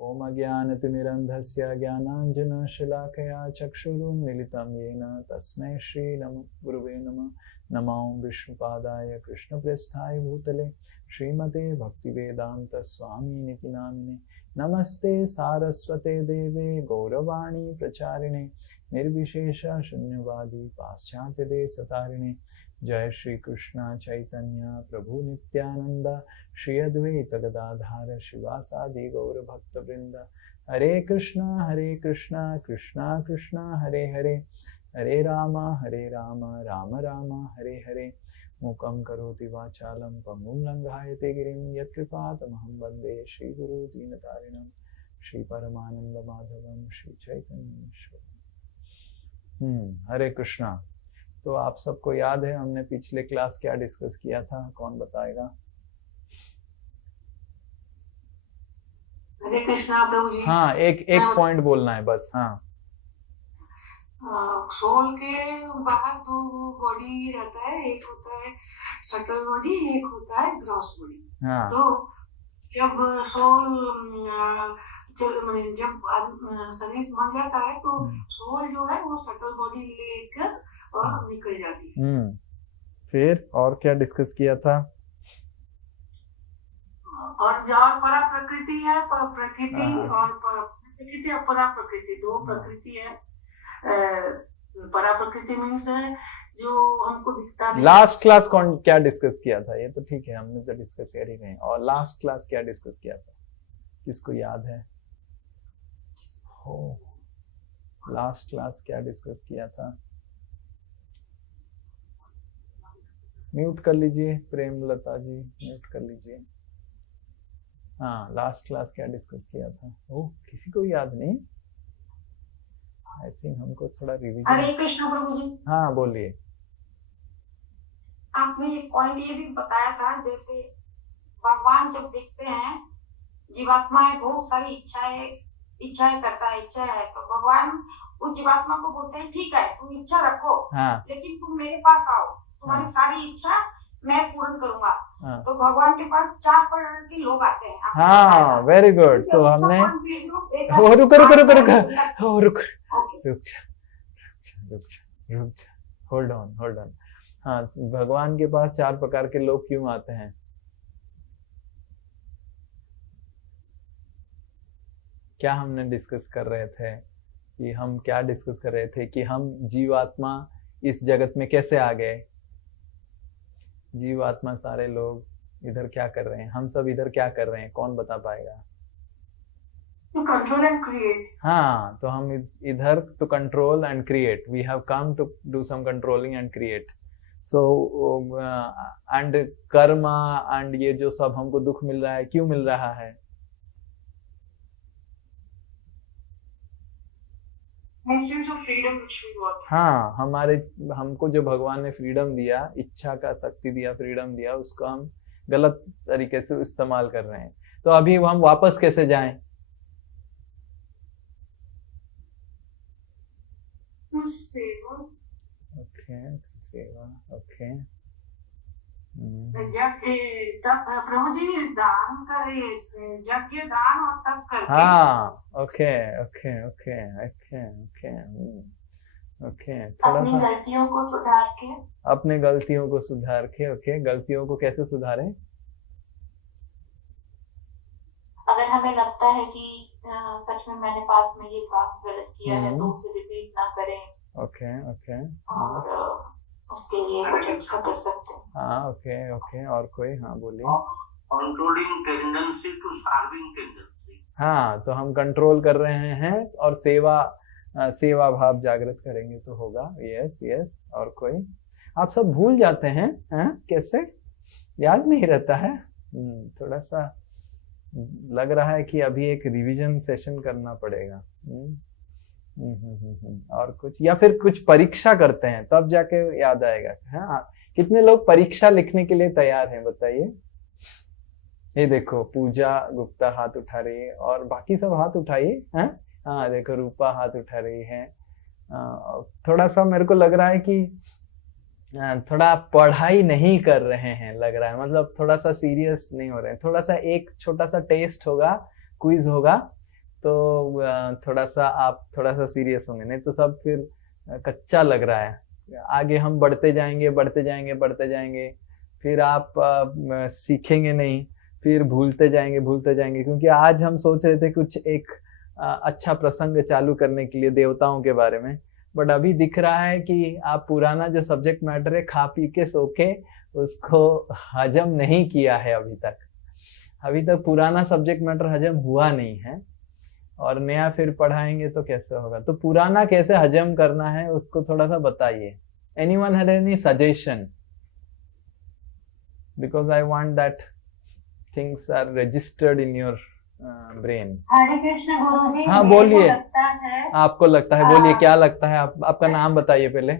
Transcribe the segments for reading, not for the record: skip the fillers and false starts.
ओम अज्ञानतिमिरन्धस्य ज्ञानाञ्जनशलाकया चक्षुरुन्मीलितं येन तस्मै गुरुवे नमः। नमो विष्णुपादाय कृष्णप्रेष्ठाय भूतले श्रीमते भक्तिवेदांत स्वामिनिति नामिने। नमस्ते सारस्वते देवे गौरवाणी प्रचारिणे निर्विशेष शून्यवादी पाश्चात्य देशतारिणे। जय श्री कृष्ण चैतन्य प्रभु नित्यानंद श्री अद्वैत गदाधार शिवासादि गौर भक्त वृंद। हरे कृष्णा कृष्णा कृष्णा हरे हरे, हरे राम राम राम हरे हरे। मूकं करोति वाचालं पंगुं लंघायते गिरिं यत्कृपातमहं वन्दे श्रीगुरु दीनतारिणं श्री परमानंद माधवं श्री चैतन्य ईश्वर। हरे कृष्णा। तो आप सबको याद है हमने पिछले क्लास क्या डिस्कस किया था? कौन बताएगा? हरे कृष्णा प्रभु जी। हाँ, एक पॉइंट बोलना है बस। हाँ, सोल के बाहर दो बॉडी रहता है, एक होता है सटल बॉडी, एक होता है ग्रॉस बॉडी। हाँ। तो जब सोल जब शरीर मर जाता है तो सोल जो है वो सटल बॉडी लेकर और निकल जाती है। फिर और क्या डिस्कस किया था? और जो परा प्रकृति है, प्रकृति और प्रकृति और परा प्रकृति, दो प्रकृति है। परा प्रकृति मीन्स है जो हमको दिखता नहीं। लास्ट क्लास कौन क्या डिस्कस किया था? ये तो ठीक है, हमने तो डिस्कस कर ही नहीं। और लास्ट क्लास क्या डिस्कस किया था? किसको याद है? लास्ट क्लास क्या डिस्कस किया था? म्यूट कर लीजिए प्रेमलता जी, म्यूट कर लीजिए। हाँ, लास्ट क्लास क्या डिस्कस किया था? किसी को याद नहीं? आई थिंक हमको थोड़ा रिवीजन। हरे कृष्ण प्रभु जी। हाँ बोलिए। आपने एक पॉइंट ये भी बताया था, जैसे भगवान जब देखते हैं जीवात्मा है बहुत सारी इच्छाएं करता है, इच्छा है, तो भगवान उस जीवात्मा को बोलते हैं ठीक है तुम इच्छा रखो, लेकिन तुम मेरे पास आओ, तुम्हारी सारी इच्छा मैं पूर्ण करूंगा। तो भगवान के पास 4 प्रकार के लोग आते हैं। हाँ, वेरी गुड। सो हमने रुक होल्ड ऑन। हाँ, भगवान के पास 4 प्रकार के लोग क्यों आते हैं? क्या हमने डिस्कस कर रहे थे कि हम क्या डिस्कस कर रहे थे कि हम जीवात्मा इस जगत में कैसे आ गए? जीवात्मा सारे लोग इधर क्या कर रहे हैं? हम सब इधर क्या कर रहे हैं? कौन बता पाएगा? To control and create. हाँ, तो हम इधर to control and create. We have come to do some controlling and create. So and Karma and ये जो सब हमको दुख मिल रहा है, क्यों मिल रहा है? हाँ, हमको जो भगवान ने फ्रीडम दिया, इच्छा का शक्ति दिया, फ्रीडम दिया, उसको हम गलत तरीके से इस्तेमाल कर रहे हैं। तो अभी हम वापस कैसे जाएं? ओके। प्रभु जी दान करे, यज्ञ दान और तप करके। हाँ, ओके। अपनी गलतियों को सुधार के। अपने गलतियों को सुधार के। ओके, गलतियों को कैसे सुधारें? अगर हमें लगता है कि सच में मैंने पास में ये काम गलत किया है तो उसे रिपीट ना करें। ओके। और उसके लिए कुछ अच्छा कर सकते हैं। हाँ, ओके। और कोई? हाँ बोलिए। Controlling tendency to serving tendency. हाँ, तो हम कंट्रोल कर रहे हैं और सेवा भाव जागृत करेंगे तो होगा। यस। और कोई? आप सब भूल जाते हैं, कैसे याद नहीं रहता है? थोड़ा सा लग रहा है कि अभी एक रिवीजन सेशन करना पड़ेगा। और कुछ, या फिर कुछ परीक्षा करते हैं तब जाके याद आएगा। हाँ, कितने लोग परीक्षा लिखने के लिए तैयार हैं बताइए? ये देखो, पूजा गुप्ता हाथ उठा रही है और बाकी सब हाथ उठाइए। हाँ, देखो रूपा हाथ उठा रही है। थोड़ा सा मेरे को लग रहा है कि थोड़ा पढ़ाई नहीं कर रहे हैं, लग रहा है, मतलब थोड़ा सा सीरियस नहीं हो रहे हैं। थोड़ा सा एक छोटा सा टेस्ट होगा, क्विज होगा, तो थोड़ा सा आप थोड़ा सा सीरियस होंगे, नहीं तो सब फिर कच्चा लग रहा है। आगे हम बढ़ते जाएंगे बढ़ते जाएंगे बढ़ते जाएंगे, फिर आप सीखेंगे नहीं, फिर भूलते जाएंगे, क्योंकि आज हम सोच रहे थे कुछ एक अच्छा प्रसंग चालू करने के लिए देवताओं के बारे में, बट अभी दिख रहा है कि आप पुराना जो सब्जेक्ट मैटर है खा पी के सो के उसको हजम नहीं किया है अभी तक पुराना सब्जेक्ट मैटर हजम हुआ नहीं है, और नया फिर पढ़ाएंगे तो कैसे होगा। तो पुराना कैसे हजम करना है उसको थोड़ा सा बताइए। Anyone had any suggestion? Because I want that things are registered in your brain. Hare Krishna Guruji. हाँ मेरे को बोलिए, लगता है आपको लगता है, बोलिए क्या लगता है। आपका नाम बताइए पहले।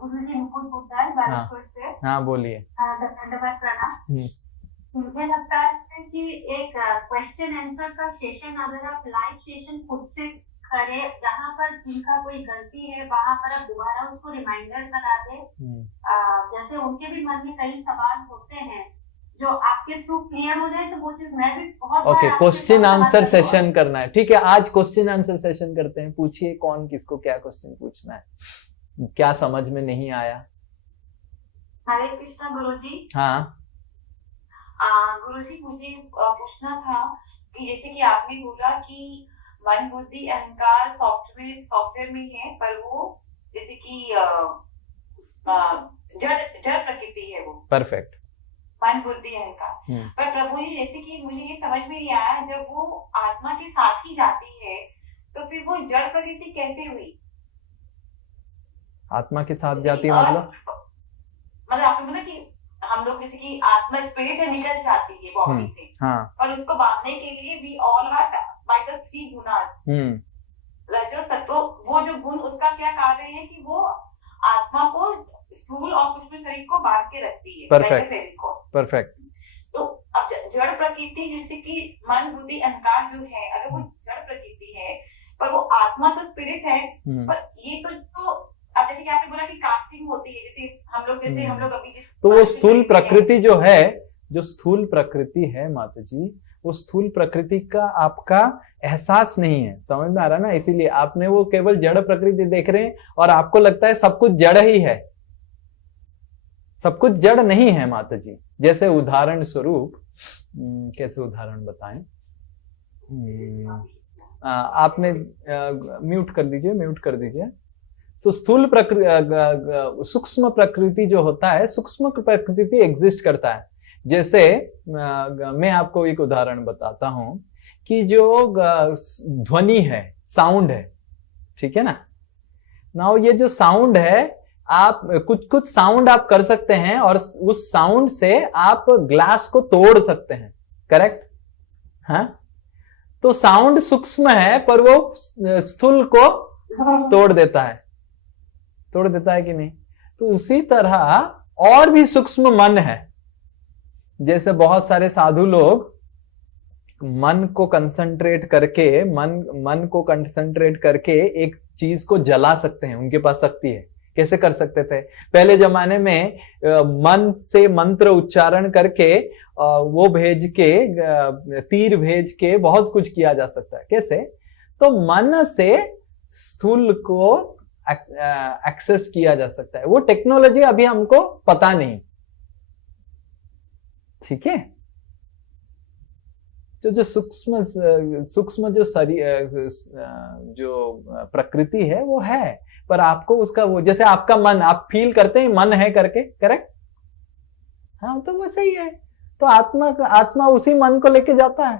गुरुजी मुकुल पोद्दार बालेश्वर से। हाँ बोलिए। धन्यवाद प्रणाम। मुझे लगता है कि एक क्वेश्चन आंसर का सेशन अगर आप लाइव सेशन खुद से करें, जहाँ पर जिनका कोई गलती है वहां पर आप दोबारा उसको रिमाइंडर करा दे। जैसे उनके भी मन में कई सवाल होते हैं जो आपके थ्रू क्लियर हो जाए, तो वो चीज मैं भी बहुत ओके, क्वेश्चन आंसर सेशन करना है, ठीक है। आज क्वेश्चन आंसर सेशन करते हैं। पूछिए कौन किसको क्या क्वेश्चन पूछना है, क्या समझ में नहीं आया। हरे कृष्णा गुरुजी। हाँ गुरुजी, मुझे पूछना था कि जैसे कि आपने बोला कि मन बुद्धि अहंकार सॉफ्टवेयर में है, पर वो जैसे कि जड़ प्रकृति है वो। परफेक्ट। मन बुद्धि अहंकार। पर प्रभु जी, जैसे कि मुझे ये समझ में नहीं आया, जब वो आत्मा के साथ ही जाती है तो फिर वो जड़ प्रकृति कैसे हुई? आत्मा के साथ जाती है मतलब आपने बोला कि हम लोग जैसे कि आत्मा स्पिरिट है निकल जाती है बॉडी से, हाँ। और उसको बांधने के लिए we all are by the three गुणास, रजो सत्व। वो जो गुण, उसका क्या कार्य है कि वो आत्मा को स्थूल और सूक्ष्म शरीर को बांध के रखती है। परफेक्ट। तो अब जड़ प्रकृति जैसे कि मन बुद्धि अहंकार जो है, अगर वो जड़ प्रकृति है पर वो आत्मा तो स्पिरिट है, पर ये तो अब जैसे कि आपने बोला कि कास्टिंग होती है, जैसे हम लोग अभी तो वो स्थूल प्रकृति जो है, जो स्थूल प्रकृति है माता जी, वो स्थूल प्रकृति का आपका एहसास नहीं है, समझ में आ रहा ना। इसीलिए आपने वो केवल जड़ प्रकृति देख रहे हैं और आपको लगता है सब कुछ जड़ ही है। सब कुछ जड़ नहीं है माता जी। जैसे उदाहरण स्वरूप, कैसे उदाहरण बताएं, आपने म्यूट कर दीजिए। तो स्थूल प्रकृति, सूक्ष्म प्रकृति जो होता है, सूक्ष्म प्रकृति भी एग्जिस्ट करता है। जैसे मैं आपको एक उदाहरण बताता हूं कि जो ध्वनि है, साउंड है, ठीक है ना। नाउ ये जो साउंड है, आप कुछ साउंड आप कर सकते हैं और उस साउंड से आप ग्लास को तोड़ सकते हैं, करेक्ट? हाँ, तो साउंड सूक्ष्म है पर वो स्थूल को तोड़ देता है कि नहीं। तो उसी तरह और भी सूक्ष्म मन है। जैसे बहुत सारे साधु लोग मन को कंसंट्रेट करके एक चीज को जला सकते हैं, उनके पास शक्ति है। कैसे कर सकते थे? पहले जमाने में मन से मंत्र उच्चारण करके वो भेज के, तीर भेज के बहुत कुछ किया जा सकता है। कैसे? तो मन से स्थूल को एक्सेस किया जा सकता है। वो टेक्नोलॉजी अभी हमको पता नहीं, ठीक है। तो जो सूक्ष्म जो प्रकृति है वो है, पर आपको उसका वो, जैसे आपका मन, आप फील करते हैं मन है करके, करेक्ट? हाँ, तो वो सही है। तो आत्मा उसी मन को लेके जाता है।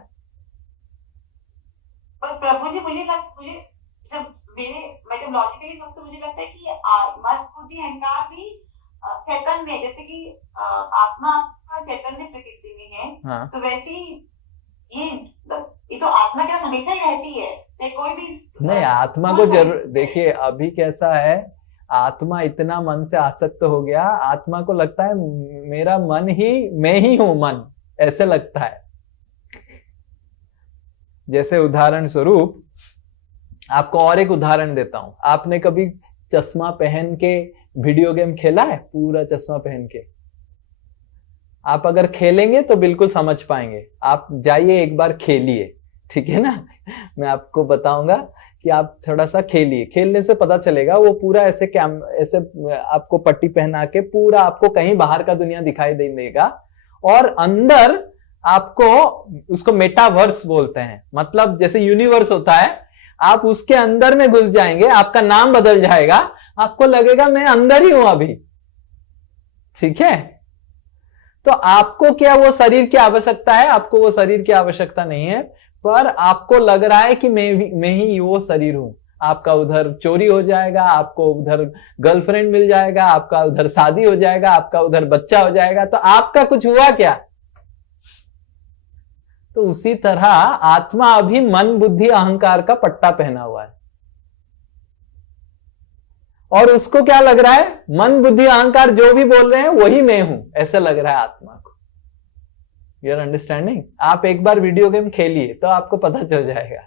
पर प्रभु जी, मैं जब लॉजिकली सोचती हूँ, मुझे लगता है कि मन बुद्धि अहंकार भी चैतन्य, जैसे कि आत्मा आपका चैतन्य प्रकृति में है। हाँ। तो वैसे ही ये तो आत्मा के साथ हमेशा ही रहती है, चाहे कोई भी नहीं। आत्मा को जरूर देखिए, अभी कैसा है, आत्मा इतना मन से आसक्त हो गया, आत्मा को लगता है मेरा मन ही, मैं ही हूं मन, ऐसे लगता है। जैसे उदाहरण स्वरूप आपको और एक उदाहरण देता हूं। आपने कभी चश्मा पहन के वीडियो गेम खेला है? पूरा चश्मा पहन के आप अगर खेलेंगे तो बिल्कुल समझ पाएंगे। आप जाइए एक बार खेलिए, ठीक है ना। मैं आपको बताऊंगा कि आप थोड़ा सा खेलिए, खेलने से पता चलेगा। वो पूरा ऐसे ऐसे आपको पट्टी पहना के पूरा आपको कहीं बाहर का दुनिया दिखाई दे देगा, और अंदर आपको, उसको मेटावर्स बोलते हैं, मतलब जैसे यूनिवर्स होता है, आप उसके अंदर में घुस जाएंगे, आपका नाम बदल जाएगा, आपको लगेगा मैं अंदर ही हूं अभी। ठीक है, तो आपको क्या वो शरीर की आवश्यकता है? आपको वो शरीर की आवश्यकता नहीं है, पर आपको लग रहा है कि मैं ही वो शरीर हूं। आपका उधर चोरी हो जाएगा, आपको उधर गर्लफ्रेंड मिल जाएगा, आपका उधर शादी हो जाएगा, आपका उधर बच्चा हो जाएगा, तो आपका कुछ हुआ क्या? तो उसी तरह आत्मा अभी मन बुद्धि अहंकार का पट्टा पहना हुआ है, और उसको क्या लग रहा है? मन बुद्धि अहंकार जो भी बोल रहे हैं वही मैं हूं, ऐसा लग रहा है आत्मा को। You are understanding? आप एक बार वीडियो गेम खेलिए तो आपको पता चल जाएगा।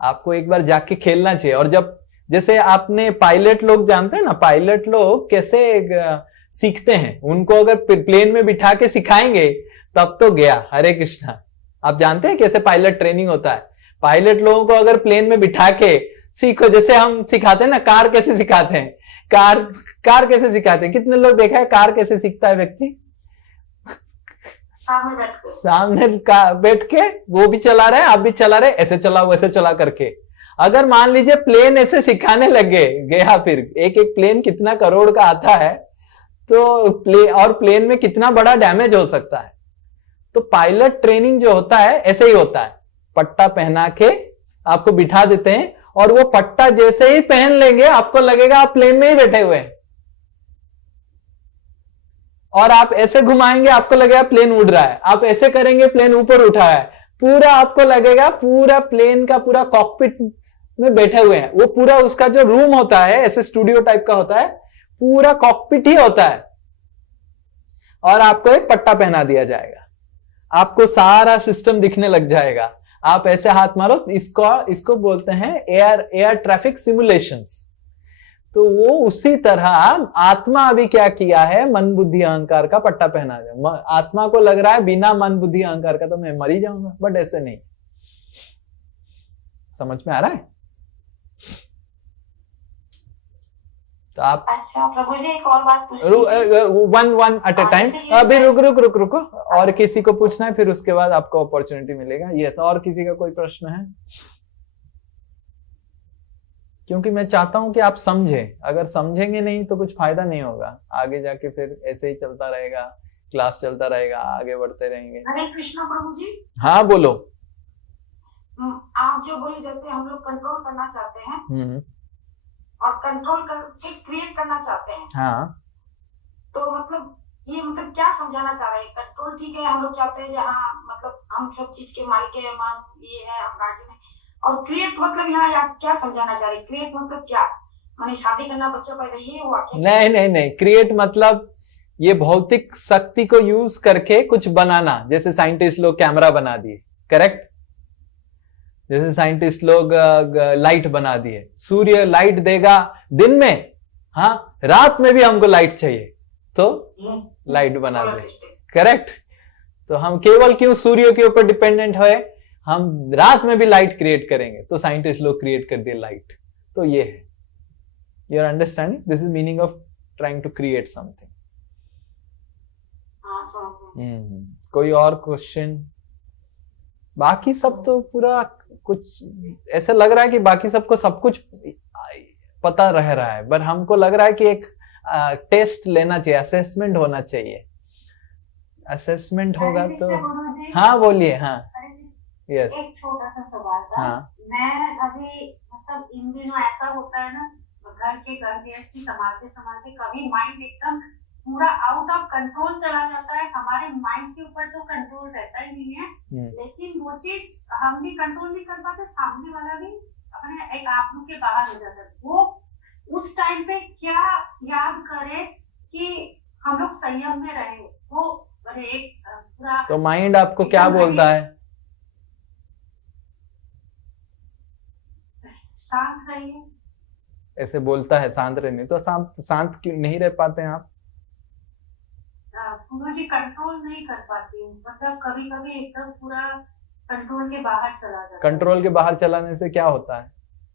आपको एक बार जाके खेलना चाहिए। और जब, जैसे आपने पायलट लोग जानते हैं ना, पायलट लोग कैसे सीखते हैं, उनको अगर प्लेन में बिठा के सिखाएंगे तब तो गया। हरे कृष्णा। आप जानते हैं कैसे पायलट ट्रेनिंग होता है? पायलट लोगों को अगर प्लेन में बिठा के सीखो, जैसे हम सिखाते हैं ना, कार कैसे सिखाते हैं, कार कैसे सिखाते हैं? कितने लोग देखा है कार कैसे सीखता है व्यक्ति? सामने बैठ के वो भी चला रहे, आप भी चला रहे, ऐसे चला वैसे चला करके। अगर मान लीजिए प्लेन ऐसे सिखाने लगे गया, फिर एक एक प्लेन कितना करोड़ का आता है, तो और प्लेन में कितना बड़ा डैमेज हो सकता है। तो पायलट ट्रेनिंग जो होता है ऐसे ही होता है, पट्टा पहना के आपको बिठा देते हैं, और वो पट्टा जैसे ही पहन लेंगे आपको लगेगा आप प्लेन में ही बैठे हुए हैं, और आप ऐसे घुमाएंगे आपको लगेगा प्लेन उड़ रहा है, आप ऐसे करेंगे प्लेन ऊपर उठा है, पूरा आपको लगेगा पूरा प्लेन का पूरा कॉकपिट में बैठे हुए हैं। वो पूरा उसका जो रूम होता है ऐसे स्टूडियो टाइप का होता है, पूरा कॉकपिट ही होता है, और आपको एक पट्टा पहना दिया जाएगा, आपको सारा सिस्टम दिखने लग जाएगा। आप ऐसे हाथ मारो, इसको बोलते हैं एयर ट्रैफिक सिमुलेशंस। तो वो उसी तरह आत्मा अभी क्या किया है, मन बुद्धि अहंकार का पट्टा पहना दिया। आत्मा को लग रहा है बिना मन बुद्धि अहंकार का तो मैं मर ही जाऊंगा, बट ऐसे नहीं। समझ में आ रहा है? तो आप, अच्छा प्रभु जी, एक और बात पूछनी थी। One at a time. अभी रुको, और किसी को पूछना है, फिर उसके बाद आपको अपॉर्चुनिटी मिलेगा। यस, और किसी का कोई प्रश्न है? क्योंकि मैं चाहता हूं कि आप समझें, अगर समझेंगे नहीं तो कुछ फायदा नहीं होगा आगे जाके, फिर ऐसे ही चलता रहेगा, क्लास चलता रहेगा, आगे बढ़ते रहेंगे। हरे कृष्णा प्रभु जी। हाँ बोलो। आप जो बोले, जैसे हम लोग कंट्रोल करना चाहते हैं और कंट्रोल करके क्रिएट करना चाहते हैं, हाँ, तो मतलब ये मतलब क्या समझाना चाह रहे हैं? कंट्रोल ठीक है, हम लोग चाहते हैं जहाँ मतलब हम सब चीज के मालिक है, ये है, हम गार्जियन है, और क्रिएट मतलब यहाँ आप क्या समझाना चाह रहे हैं? क्रिएट मतलब क्या, माने शादी करना, बच्चा पैदा, ये हुआ क्या? नहीं, क्रिएट मतलब ये भौतिक शक्ति को यूज करके कुछ बनाना। जैसे साइंटिस्ट लोग कैमरा बना दिए, करेक्ट? जैसे साइंटिस्ट लोग लाइट बना दिए, सूर्य लाइट देगा दिन में, हाँ, रात में भी हमको लाइट चाहिए तो लाइट बना दे, करेक्ट? तो हम केवल क्यों सूर्य के ऊपर डिपेंडेंट है? हम रात में भी लाइट क्रिएट करेंगे, तो साइंटिस्ट लोग क्रिएट कर दिए लाइट। तो ये है, you are understanding? This is meaning of trying to create something. कोई और क्वेश्चन? बाकी सब तो पूरा कुछ ऐसा लग रहा है कि बाकी सबको सब कुछ पता रह रहा है, पर हमको लग रहा है कि एक टेस्ट लेना चाहिए, असेसमेंट होना चाहिए। असेसमेंट होगा तो, हाँ बोलिए। हाँ यस, एक छोटा सा सवाल था। हाँ। मैं अभी मतलब इन दिनों ऐसा होता है ना, घर गृहस्थी संभालते कभी माइंड एकदम पूरा आउट ऑफ कंट्रोल चला जाता है। हमारे माइंड के ऊपर तो कंट्रोल रहता ही नहीं है, लेकिन वो चीज हम भी कंट्रोल नहीं कर पाते, सामने वाला भी अपने एक आत्मा के बाहर हो जाता है। वो उस टाइम पे क्या याद करे कि हम लोग संयम में रहे? वो एक पूरा, तो माइंड आपको क्या बोलता है? शांत रहिए, ऐसे बोलता है शांत रहने। तो शांत क्यों नहीं रह पाते हैं आप? गुरु जी कंट्रोल नहीं कर पाती हूँ, मतलब कभी कभी एकदम पूरा कंट्रोल के बाहर चला जाता है। कंट्रोल के बाहर चलाने से क्या होता है?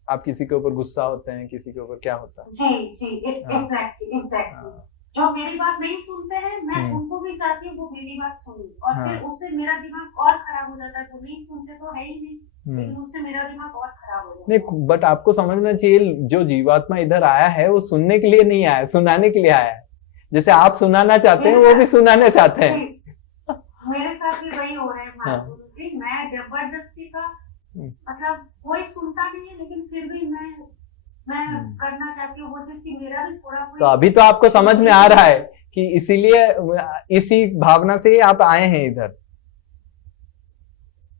आप किसी के ऊपर गुस्सा होते हैं, किसी के ऊपर क्या होता है? जी हाँ। एग्जैक्टली हाँ, जो मेरी बात नहीं सुनते हैं, मैं उनको भी चाहती हूँ वो मेरी बात सुने, और फिर उससे मेरा दिमाग और खराब हो जाता है। वो नहीं सुनते तो है ही नहीं, लेकिन उससे मेरा दिमाग और खराब हो जाता है। नहीं, बट आपको समझना चाहिए, जो जीवात्मा इधर आया है वो सुनने के लिए नहीं आया, सुनाने के लिए आया है। जैसे आप सुनाना चाहते हैं, वो भी सुनाने चाहते हैं। मेरे साथ भी वही हो रहा है गुरु जी। मैं जबरदस्ती का मतलब कोई सुनता नहीं है, लेकिन फिर भी मैं करना चाहती हूँ वो चीज कि मेरा भी थोड़ा तो अभी तो आपको समझ में आ रहा है कि इसीलिए इसी भावना से ही आप आए हैं इधर।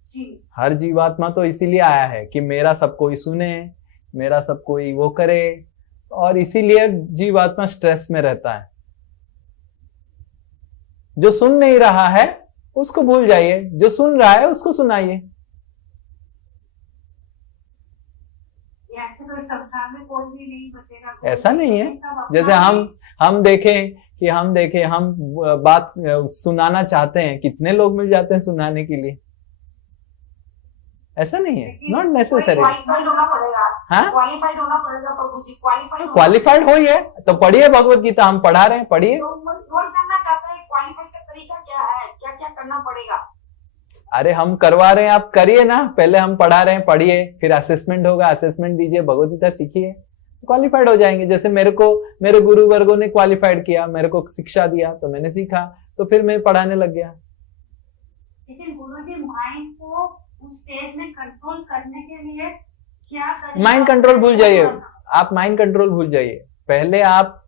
जी। हर जीवात्मा तो इसीलिए आया है कि मेरा सब कोई सुने, मेरा सब कोई वो करे, और इसीलिए जीवात्मा स्ट्रेस में रहता है। जो सुन नहीं रहा है उसको भूल जाइए, जो सुन रहा है उसको सुनाइए। ऐसे तो संसार में कोई भी नहीं बचेगा। ऐसा नहीं है, जैसे हम देखें हम बात सुनाना चाहते हैं, कितने लोग मिल जाते हैं सुनाने के लिए। ऐसा नहीं है, नॉट नेसेसरी। क्वालिफाइड होना पड़ेगा। हाँ, क्वालिफाइड होना पड़ेगा प्रभु जी, क्वालिफाइड हो है तो पढ़िए भगवत गीता, हम पढ़ा रहे हैं, पढ़िए। वो जानना चाहते हैं क्वालिफाइड का तरीका क्या है, क्या क्या करना पड़ेगा। अरे हम करवा रहे हैं, आप करिए ना। पहले हम पढ़ा रहे हैं, पढ़िए, फिर असेसमेंट होगा, असेसमेंट दीजिए, भगवत गीता सीखिए, क्वालिफाइड हो जाएंगे। जैसे मेरे गुरु वर्गों ने क्वालिफाइड किया, मेरे को शिक्षा दिया तो मैंने सीखा, तो फिर मैं पढ़ाने लग गया। लेकिन गुरुजी माइंड को उस स्टेज में कंट्रोल करने के लिए क्या माइंड कंट्रोल भूल जाइए, आप माइंड कंट्रोल भूल जाइए। पहले आप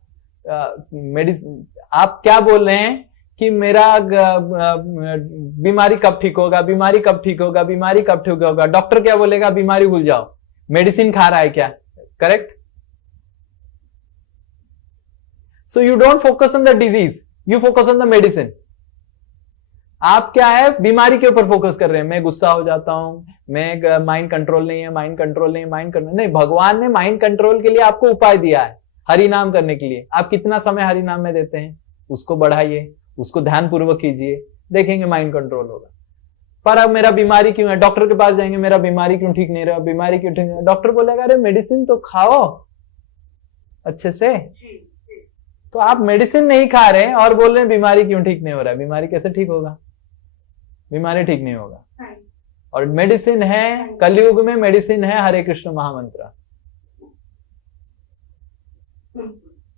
आप क्या बोल रहे हैं कि मेरा बीमारी कब ठीक होगा, बीमारी कब ठीक होगा, बीमारी कब ठीक होगा। डॉक्टर क्या बोलेगा? बीमारी भूल जाओ, मेडिसिन खा रहा है क्या, correct? So you don't focus on the disease, you focus on the medicine. आप क्या है, बीमारी के ऊपर फोकस कर रहे हैं। मैं गुस्सा हो जाता हूं, मैं माइंड कंट्रोल नहीं है, माइंड कंट्रोल नहीं है, माइंड कंट्रोल नहीं। भगवान ने माइंड कंट्रोल के लिए आपको उपाय दिया है, हरि नाम करने के लिए। आप कितना समय हरि नाम में देते हैं, उसको बढ़ाइए, उसको ध्यान पूर्वक कीजिए, देखेंगे माइंड कंट्रोल होगा। पर अब मेरा बीमारी क्यों है, डॉक्टर के पास जाएंगे, मेरा बीमारी क्यों ठीक नहीं रहा, बीमारी क्यों ठीक नहीं रहा। डॉक्टर बोलेगा अरे मेडिसिन तो खाओ अच्छे से। तो आप मेडिसिन नहीं खा रहे हैं और बोल रहे हैं बीमारी क्यों ठीक नहीं हो रहा है। बीमारी कैसे ठीक होगा? बीमारी ठीक नहीं होगा। और मेडिसिन है, कलयुग में मेडिसिन है हरे कृष्ण महामंत्र।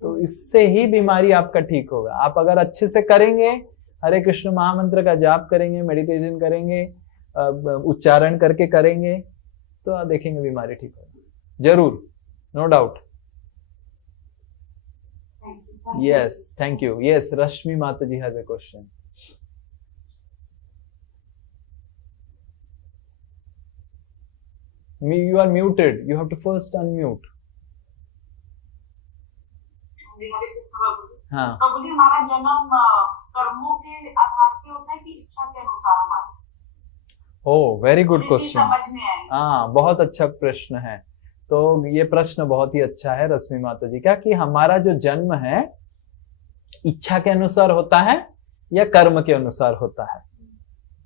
तो इससे ही बीमारी आपका ठीक होगा। आप अगर अच्छे से करेंगे, हरे कृष्ण महामंत्र का जाप करेंगे, मेडिटेशन करेंगे, उच्चारण करके करेंगे, तो आप देखेंगे बीमारी ठीक होगी जरूर, no doubt. Yes, thank you. Yes, Rashmi Mata ji has a question. You are muted. You have to first unmute. हाँ। प्रभु जी, हमारा जन्म कर्मों के आधार पे होता है कि इच्छा के अनुसार हमारी? ओह, वेरी गुड क्वेश्चन। समझ में आए। हाँ, बहुत अच्छा प्रश्न है। तो ये प्रश्न बहुत ही अच्छा है रश्मि माता जी का, कि हमारा जो जन्म है इच्छा के अनुसार होता है या कर्म के अनुसार होता है।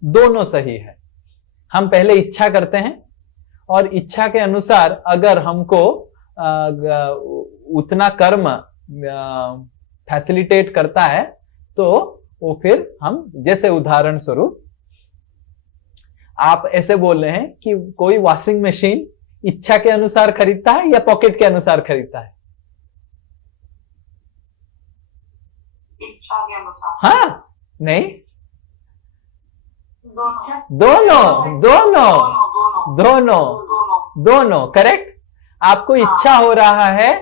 दोनों सही है। हम पहले इच्छा करते हैं, और इच्छा के अनुसार अगर हमको उतना कर्म फैसिलिटेट करता है तो वो फिर हम, जैसे उदाहरण स्वरूप आप ऐसे बोल रहे हैं कि कोई वॉशिंग मशीन इच्छा के अनुसार खरीदता है या पॉकेट के अनुसार खरीदता है? इच्छा के अनुसार। हाँ, नहीं, दोनों करेक्ट। आपको इच्छा हो रहा है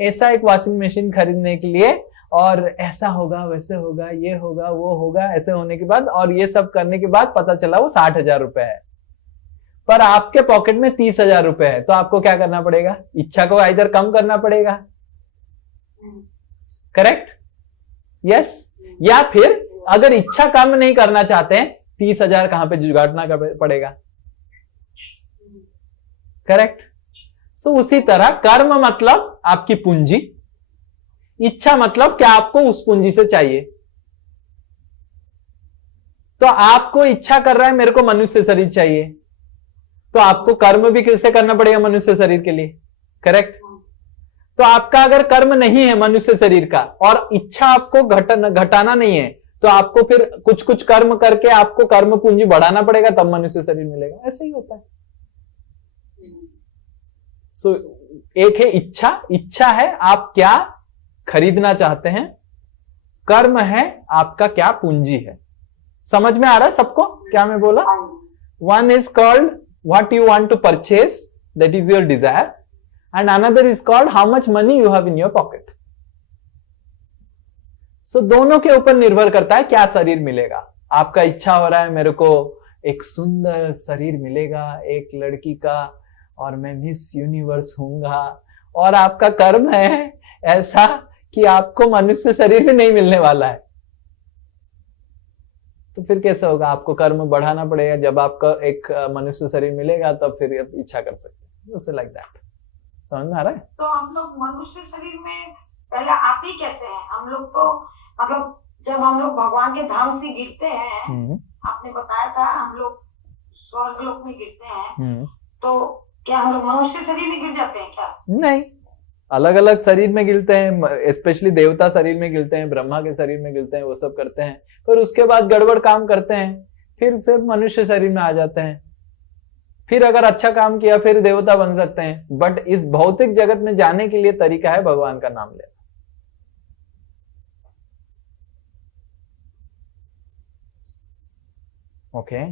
ऐसा एक वॉशिंग मशीन खरीदने के लिए, और ऐसा होगा, वैसे होगा, ये होगा, वो होगा, ऐसे होने के बाद, और ये सब करने के बाद पता चला वो 60,000 रुपए है, पर आपके पॉकेट में 30,000 रुपए है। तो आपको क्या करना पड़ेगा? इच्छा को इधर कम करना पड़ेगा, करेक्ट? यस। या फिर अगर इच्छा कम नहीं करना चाहते हैं, 30,000 कहां पे जुगाड़ना पड़ेगा, करेक्ट? सो उसी तरह कर्म मतलब आपकी पूंजी, इच्छा मतलब क्या आपको उस पूंजी से चाहिए। तो आपको इच्छा कर रहा है मेरे को मनुष्य शरीर चाहिए, तो आपको कर्म भी किससे करना पड़ेगा? मनुष्य शरीर के लिए, करेक्ट? तो आपका अगर कर्म नहीं है मनुष्य शरीर का और इच्छा आपको घटाना नहीं है, तो आपको फिर कुछ कुछ कर्म करके आपको कर्म पूंजी बढ़ाना पड़ेगा, तब मनुष्य शरीर मिलेगा। ऐसे ही होता है। सो एक है इच्छा, इच्छा है आप क्या खरीदना चाहते हैं, कर्म है आपका क्या पूंजी है। समझ में आ रहा है सबको क्या मैं बोला? One is called what you want to purchase, that is your desire, and another is called how much money you have in your pocket. So दोनों के ऊपर निर्भर करता है क्या शरीर मिलेगा। आपका इच्छा हो रहा है मेरे को एक सुंदर शरीर मिलेगा एक लड़की का और मैं मिस यूनिवर्स हूंगा, और आपका कर्म है ऐसा कि आपको मनुष्य शरीर भी नहीं मिलने वाला है, तो फिर कैसे होगा? आपको कर्म बढ़ाना पड़ेगा। जब आपका एक मनुष्य शरीर मिलेगा तब फिर इच्छा कर सकते हैं। Like that. समझ में आ रहा है? तो हम लोग मनुष्य शरीर में पहले आते कैसे हैं? हम लोग तो मतलब जब हम लोग भगवान के धाम से गिरते हैं, आपने बताया था हम लोग स्वर्ग लोक में गिरते हैं, तो क्या हम लोग मनुष्य शरीर में गिर जाते हैं क्या? नहीं, अलग अलग शरीर में गिरते हैं, स्पेशली देवता शरीर में गिरते हैं, ब्रह्मा के शरीर में गिरते हैं, वो सब करते हैं, फिर उसके बाद गड़बड़ काम करते हैं, फिर से मनुष्य शरीर में आ जाते हैं, फिर अगर अच्छा काम किया फिर देवता बन सकते हैं। बट इस भौतिक जगत में जाने के लिए तरीका है भगवान का नाम लेना। ओके।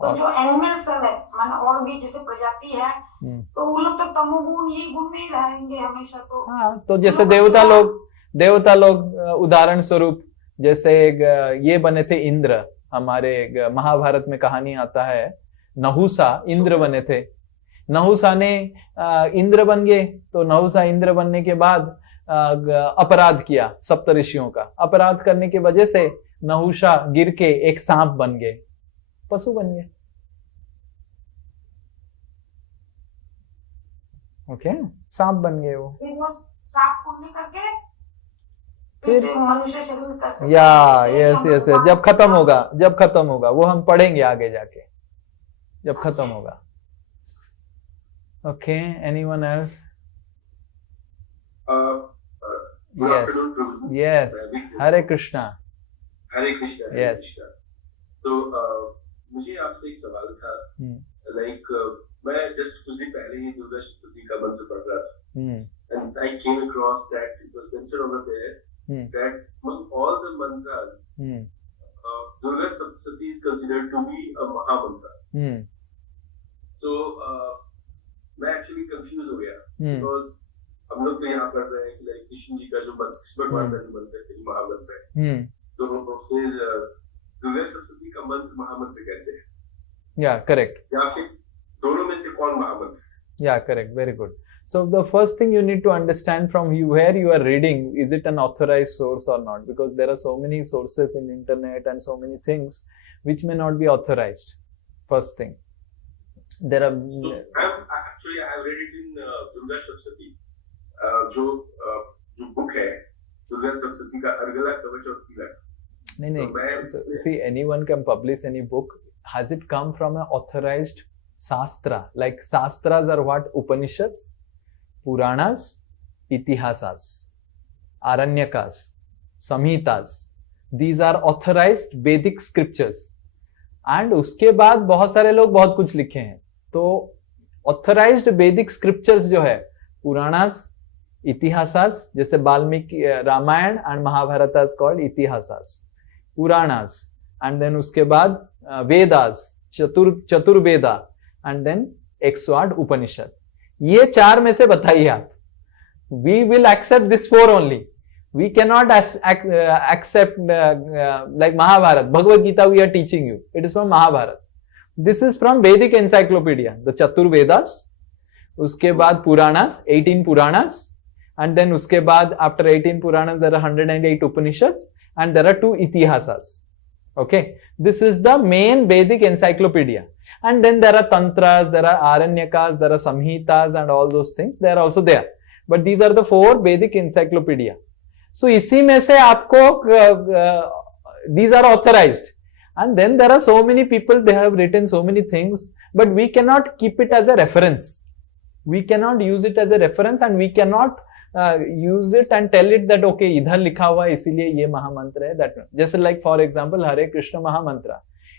तो जो एनिमल्स है माना और भी जैसे प्रजाति है, तो वो लोग तो तमोगुण ये गुण में ही रहेंगे हमेशा। तो हाँ, तो जैसे देवता लोग उदाहरण स्वरूप जैसे ये बने थे इंद्र, हमारे महाभारत में कहानी आता है, नहुसा इंद्र बने थे। नहुसा ने इंद्र बन गए, तो नहुसा इंद्र बनने के बाद अपराध किया सप्तऋषियों का। अपराध करने की वजह से नहुसा गिर के एक सांप बन गए, पशु बन गए। ओके, सांप बन गए वो। फिर वो सांप पुण्य करके फिर मनुष्य शरीर कर सकते हैं। या यस, जब खत्म होगा वो हम पढ़ेंगे आगे जाके, जब खत्म होगा। Okay, anyone else? यस, हरे कृष्णा। यस। तो मुझे आपसे एक सवाल था, लाइक मैं जस्ट कुछ दिन पहले ही दुर्गा सप्तमी का मंत्र पढ़ रहा था, and I came across that it was mentioned over there that among all the mantras, Durga Saptami is considered to be a Maha mantra. So मैं actually confused हो गया, because हम लोग तो यहाँ पढ़ रहे हैं कि लाइक कृष्ण जी का जो मंत्र, कृष्ण भगवान का जो मंत्र है महामंत्र है, तो फिर दुर्गा सप्तमी का मंत्र महामंत्र कैसे है? या करेक्ट, या फिर दोनों में से कौन महामंत्र है? या correct, very good. So the first thing you need to understand from where you are reading, is it an authorized source or not? Because there are so many sources in internet and so many things which may not be authorized. First thing, there are. So I have read it in Durga Saptami. जो book है दुर्गा सप्तमी का अर्गला कवच और तिलक. नहीं. So, see, anyone can publish any book. Has it come from an authorized Shastra? Like Shastras are what? Upanishads, Puranas, Itihasas, Aranyakas, Samhitas. These are authorized Vedic scriptures. And उसके बाद बहुत सारे लोग बहुत कुछ लिखे हैं. तो authorized Vedic scriptures जो है, Puranas, Itihasas, जैसे Valmiki Ramayan and Mahabharata is called Itihasas, Puranas, and then उसके बाद Vedas, चतुर्वेदा, and then 108 उपनिषद. ये चार में से बताइए आप. We will accept this four only. We cannot accept like Mahabharata, Bhagavad Gita we are teaching you. It is from Mahabharata. This is from Vedic Encyclopedia, the Chaturvedas. उसके बाद Puranas, 18 Puranas, and then उसके बाद after 18 Puranas there are 108 Upanishads and there are 2 Itihasas. Okay, this is the main Vedic encyclopedia. And then there are Tantras, there are Aranyakas, there are Samhitas and all those things. They are also there. But these are the 4 Vedic encyclopedia. So इसी में से आपको these are authorized. And then there are so many people, they have written so many things, but we cannot keep it as a reference. We cannot use it as a reference, and we cannot use it and tell it that okay, इधर लिखा हुआ है इसीलिए ये महामंत्र है. That जैसे like for example हरे कृष्ण महामंत्र,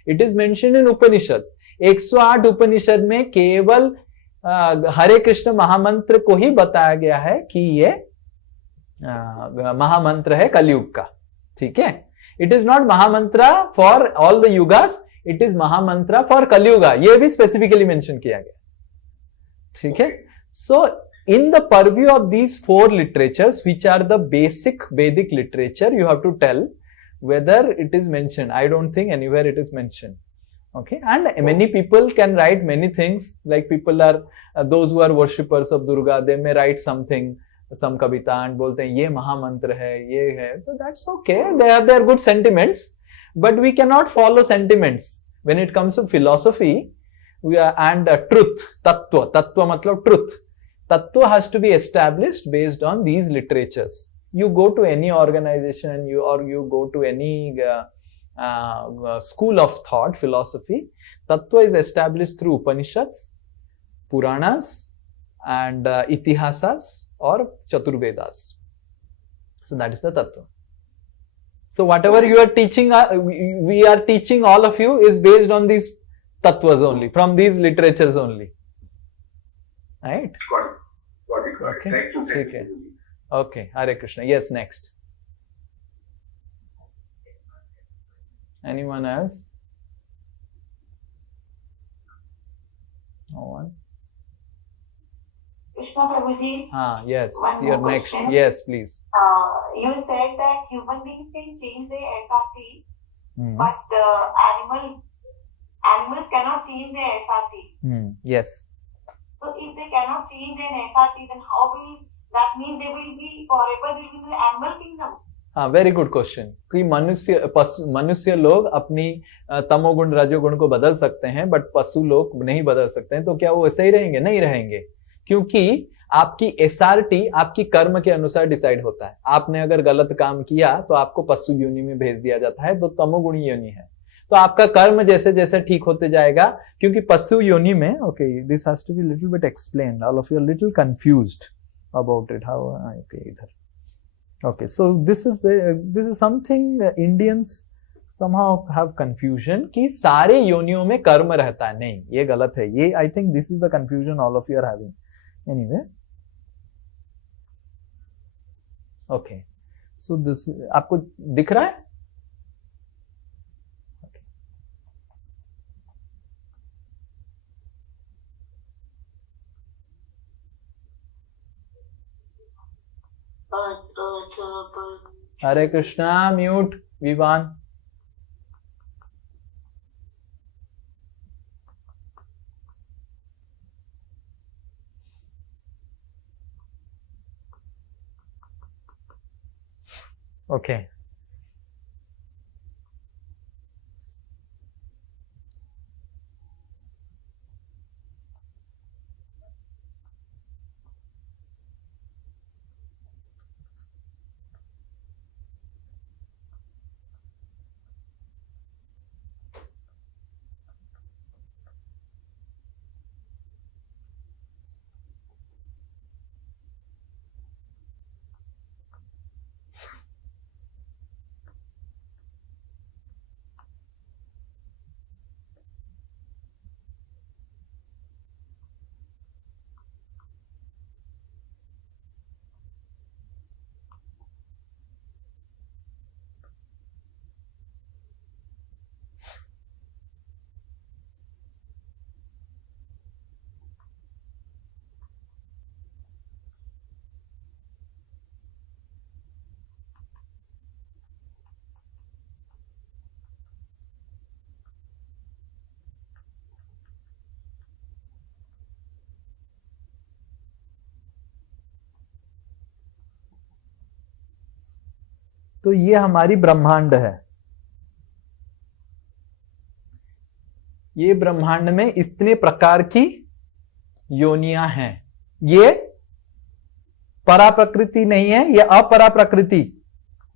it is mentioned in Upanishads. 108 उपनिषद में केवल हरे कृष्ण महामंत्र को ही बताया गया है कि ये महामंत्र है कलयुग का. ठीक है, it is not mahamantra for all the yugas, it is mahamantra for Kalyuga. ये भी स्पेसिफिकली मेंशन किया गया. ठीक है, so in the purview of these 4 literatures, which are the basic Vedic literature, you have to tell whether it is mentioned. I don't think anywhere it is mentioned. Okay, and many people can write many things, like people are those who are worshippers of Durga, they may write something, some kavita, and bolte hain ye mahamantra hai, ye hai. So that's okay, they have their good sentiments, but we cannot follow sentiments when it comes to philosophy. We are, and truth, tattva matlab truth. Tattva has to be established based on these literatures. You go to any organization, you go to any school of thought, philosophy, tattva is established through Upanishads, Puranas, and Itihasas or Chaturvedas. So that is the tattva. So whatever you are teaching, we are teaching all of you is based on these tattvas only, from these literatures only. Right? Got it. Okay. Thank you. Okay, Hare Krishna. Yes, next. Anyone else? No one? Krishna Prabhuji. Yes. One Your more next. question. Yes, please. You said that human beings can change their SRT, but animals cannot change their SRT. Yes. So if they cannot change their SRT, then how will that mean they will be forever? They will be in the animal kingdom. Very good question. कि मनुष्य लोग अपनी तमोगुण रजोगुण को बदल सकते हैं, बट पशु लोग नहीं बदल सकते हैं. तो क्या वो ऐसे ही रहेंगे? नहीं रहेंगे, क्योंकि आपकी SRT आपकी कर्म के अनुसार डिसाइड होता है. आपने अगर गलत काम किया तो आपको पशु योनि में भेज दिया जाता है, तो तमोगुणी योनि है. तो आपका कर्म जैसे जैसे ठीक होते जाएगा, क्योंकि पशु योनि में okay this has to be little bit explained. All of you are little confused about it. How okay इधर okay, so this is something Indians somehow have confusion कि सारे योनियों में कर्म रहता है. नहीं, ये गलत है. ये I think this is the confusion all of you are having. Anyway, okay, so this आपको दिख रहा है? Hare Krishna, mute, Vivan. Okay. तो ये हमारी ब्रह्मांड है. ये ब्रह्मांड में इतने प्रकार की योनियां हैं. ये परा प्रकृति नहीं है, ये अपरा प्रकृति.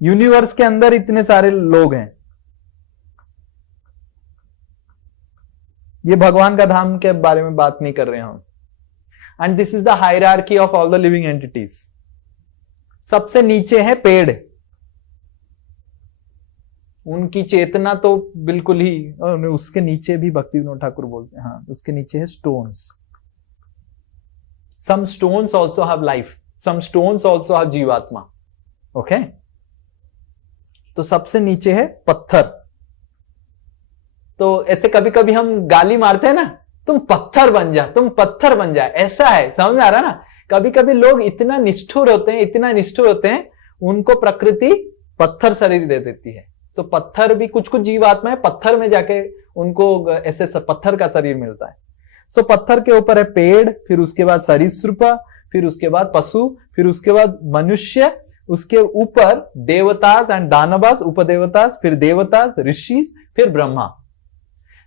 यूनिवर्स के अंदर इतने सारे लोग हैं. ये भगवान का धाम के बारे में बात नहीं कर रहे हम। And this is the hierarchy of all the living entities. सबसे नीचे है पेड़, उनकी चेतना तो बिल्कुल ही, और उसके नीचे भी भक्ति विनोद ठाकुर बोलते हैं, हाँ उसके नीचे है stones. Some stones also have life, some stones also have जीवात्मा। ओके, तो सबसे नीचे है पत्थर। तो ऐसे कभी कभी हम गाली मारते हैं ना, तुम पत्थर बन जा, तुम पत्थर बन जा, ऐसा है, समझ में आ रहा ना। कभी कभी लोग इतना निष्ठुर होते हैं, इतना निष्ठुर होते हैं, उनको प्रकृति पत्थर शरीर दे देती है। तो पत्थर भी कुछ कुछ जीवात्मा है, पत्थर में जाके उनको ऐसे पत्थर का शरीर मिलता है। सो पत्थर के ऊपर है पेड़, फिर उसके बाद सरीसृप, फिर उसके बाद पशु, फिर उसके बाद मनुष्य, उसके ऊपर देवतास एंड दानवास, उपदेवतास, फिर देवतास, ऋषिस, फिर ब्रह्मा।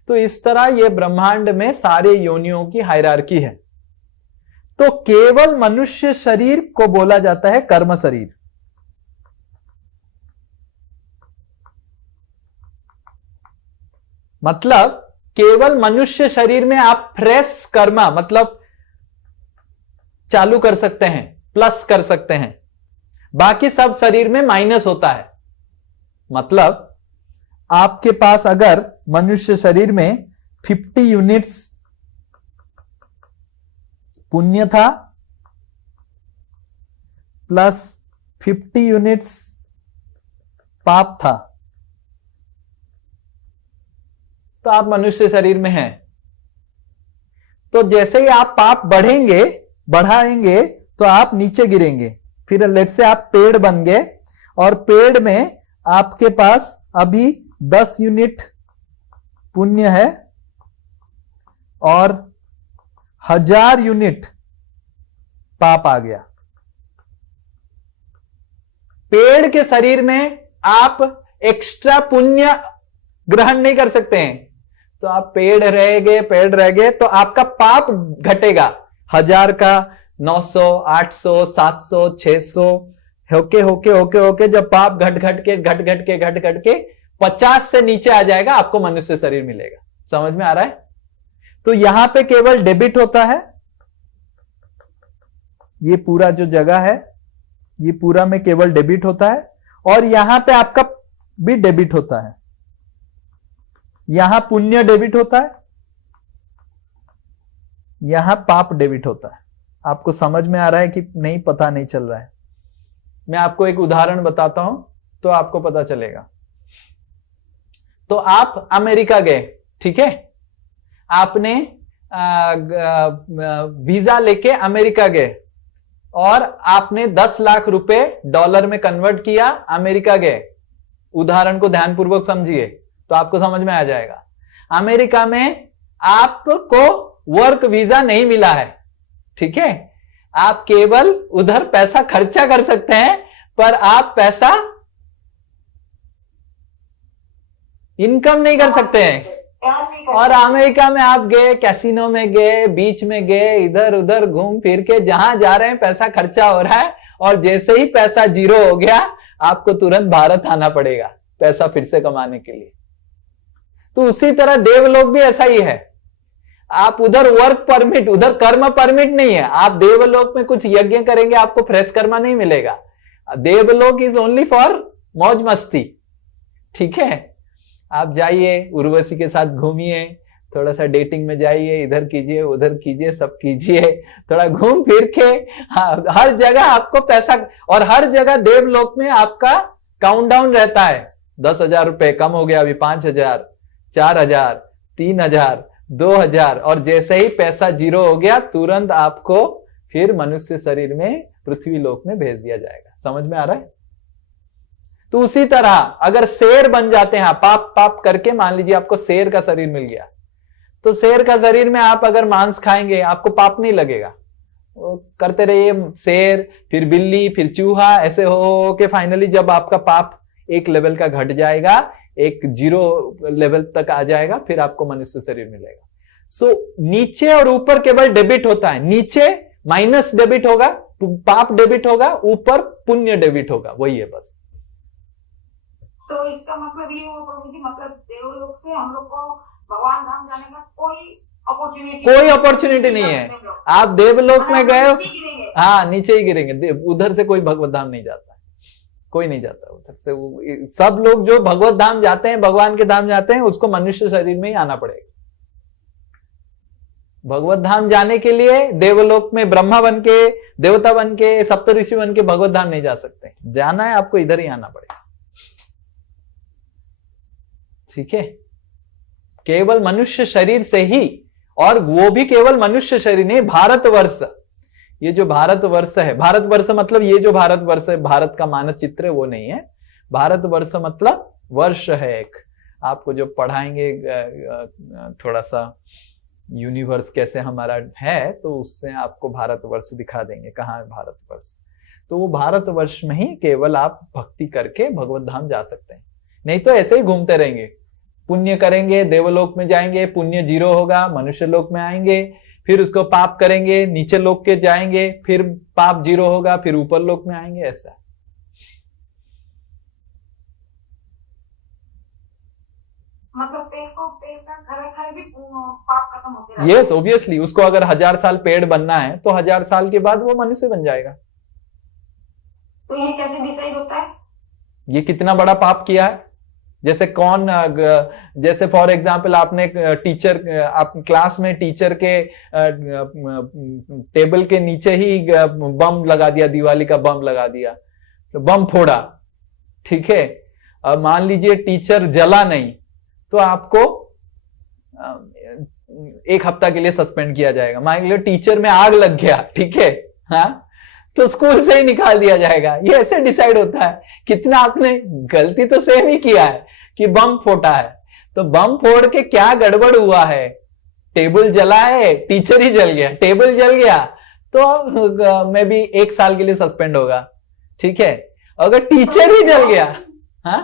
तो इस तरह ये ब्रह्मांड में सारे योनियों की हायरार्की है। तो केवल मनुष्य शरीर को बोला जाता है कर्म शरीर। मतलब केवल मनुष्य शरीर में आप फ्रेश कर्मा मतलब चालू कर सकते हैं, प्लस कर सकते हैं, बाकी सब शरीर में माइनस होता है। मतलब आपके पास अगर मनुष्य शरीर में 50 यूनिट्स पुण्य था प्लस 50 यूनिट्स पाप था, तो आप मनुष्य शरीर में हैं। तो जैसे ही आप पाप बढ़ाएंगे तो आप नीचे गिरेंगे। फिर लेट से आप पेड़ बन गए और पेड़ में आपके पास अभी 10 यूनिट पुण्य है और 1000 यूनिट पाप आ गया। पेड़ के शरीर में आप एक्स्ट्रा पुण्य ग्रहण नहीं कर सकते हैं, तो आप पेड़ रह गए तो आपका पाप घटेगा। 1000 का 900, 800, 700, 600 होके जब पाप घट के 50 से नीचे आ जाएगा, आपको मनुष्य शरीर मिलेगा। समझ में आ रहा है? तो यहां पे केवल डेबिट होता है, ये पूरा जो जगह है ये पूरा में केवल डेबिट होता है, और यहां पे आपका भी डेबिट होता है। यहां पुण्य डेबिट होता है, यहां पाप डेबिट होता है। आपको समझ में आ रहा है कि नहीं? पता नहीं चल रहा है? मैं आपको एक उदाहरण बताता हूं तो आपको पता चलेगा। तो आप अमेरिका गए, ठीक है, आपने वीजा लेके अमेरिका गए और आपने 10 लाख रुपए डॉलर में कन्वर्ट किया, अमेरिका गए। उदाहरण को ध्यानपूर्वक समझिए तो आपको समझ में आ जाएगा। अमेरिका में आपको वर्क वीजा नहीं मिला है, ठीक है, आप केवल उधर पैसा खर्चा कर सकते हैं, पर आप पैसा इनकम नहीं कर सकते हैं। और अमेरिका में आप गए, कैसीनो में गए, बीच में गए, इधर उधर घूम फिर के जहां जा रहे हैं पैसा खर्चा हो रहा है, और जैसे ही पैसा जीरो हो गया आपको तुरंत भारत आना पड़ेगा पैसा फिर से कमाने के लिए। तो उसी तरह देवलोक भी ऐसा ही है। आप उधर वर्क परमिट, उधर कर्म परमिट नहीं है। आप देवलोक में कुछ यज्ञ करेंगे, आपको फ्रेश कर्मा नहीं मिलेगा। देवलोक इज ओनली फॉर मौज मस्ती, ठीक है। आप जाइए, उर्वशी के साथ घूमिए, थोड़ा सा डेटिंग में जाइए, इधर कीजिए उधर कीजिए, सब कीजिए, थोड़ा घूम फिर के। हाँ, हर जगह आपको पैसा, और हर जगह देवलोक में आपका काउंटडाउन रहता है। 10,000 रुपए कम हो गया, अभी 5,000, 4,000, 3,000, 2,000, और जैसे ही पैसा जीरो हो गया तुरंत आपको फिर मनुष्य शरीर में पृथ्वी लोक में भेज दिया जाएगा। समझ में आ रहा है? तो उसी तरह अगर शेर बन जाते हैं, पाप पाप करके, मान लीजिए आपको शेर का शरीर मिल गया, तो शेर का शरीर में आप अगर मांस खाएंगे आपको पाप नहीं लगेगा। वो करते रहिए, शेर, फिर बिल्ली, फिर चूहा, ऐसे हो के फाइनली जब आपका पाप एक लेवल का घट जाएगा, एक जीरो लेवल तक आ जाएगा, फिर आपको मनुष्य शरीर मिलेगा। सो नीचे और ऊपर केवल डेबिट होता है। नीचे माइनस डेबिट होगा, पाप डेबिट होगा, ऊपर पुण्य डेबिट होगा, वही है बस। तो इसका मतलब ये हुआ प्रभु जी, मतलब देवलोक से हम लोग को भगवान धाम जाने का कोई अपॉर्चुनिटी नहीं है। आप देवलोक में गए हो, हाँ नीचे ही गिरेंगे, उधर से कोई भगवत धाम नहीं जाता, कोई नहीं जाता उधर से। सब लोग जो भगवत धाम जाते हैं, भगवान के धाम जाते हैं, उसको मनुष्य शरीर में ही आना पड़ेगा। भगवत धाम जाने के लिए देवलोक में ब्रह्मा बन के, देवता बन के, सप्तऋषि बन के भगवत धाम नहीं जा सकते। जाना है आपको इधर ही आना पड़ेगा, ठीक है। केवल मनुष्य शरीर से ही, और वो भी केवल मनुष्य शरीर नहीं, भारतवर्ष, ये जो भारतवर्ष है, भारतवर्ष मतलब ये जो भारतवर्ष है, भारत का मानचित्र है वो नहीं है। भारतवर्ष मतलब वर्ष है एक, आपको जो पढ़ाएंगे थोड़ा सा यूनिवर्स कैसे हमारा है, तो उससे आपको भारतवर्ष दिखा देंगे कहाँ है भारतवर्ष। तो वो भारतवर्ष में ही केवल आप भक्ति करके भगवत धाम जा सकते हैं, नहीं तो ऐसे ही घूमते रहेंगे। पुण्य करेंगे, देवलोक में जाएंगे, पुण्य 0 होगा, मनुष्य लोक में आएंगे, फिर उसको पाप करेंगे, नीचे लोक के जाएंगे, फिर पाप 0 होगा, फिर ऊपर लोक में आएंगे, ऐसा। मतलब पेड़ का खड़े भी पाप खत्म होते रहते हैं। यस, ऑब्वियसली उसको अगर 1000 साल पेड़ बनना है तो 1000 साल के बाद वो मनुष्य बन जाएगा। तो ये कैसे डिसाइड होता है ये कितना बड़ा पाप किया है? जैसे फॉर एग्जाम्पल आपने टीचर, आप क्लास में टीचर के टेबल के नीचे ही बम लगा दिया, दिवाली का बम लगा दिया, तो बम फोड़ा, ठीक है। अब मान लीजिए टीचर जला नहीं, तो आपको 1 हफ्ता के लिए सस्पेंड किया जाएगा। मान लीजिए टीचर में आग लग गया, ठीक है, हाँ, तो स्कूल से ही निकाल दिया जाएगा। ये ऐसे डिसाइड होता है कितना आपने गलती तो सेम ही किया है कि बम फोड़ा है, तो बम फोड़ के क्या गड़बड़ हुआ है? टेबल जला है, टीचर ही जल गया, टेबल जल गया तो मे बी 1 साल के लिए सस्पेंड होगा, ठीक है। अगर टीचर ही जल गया, हाँ,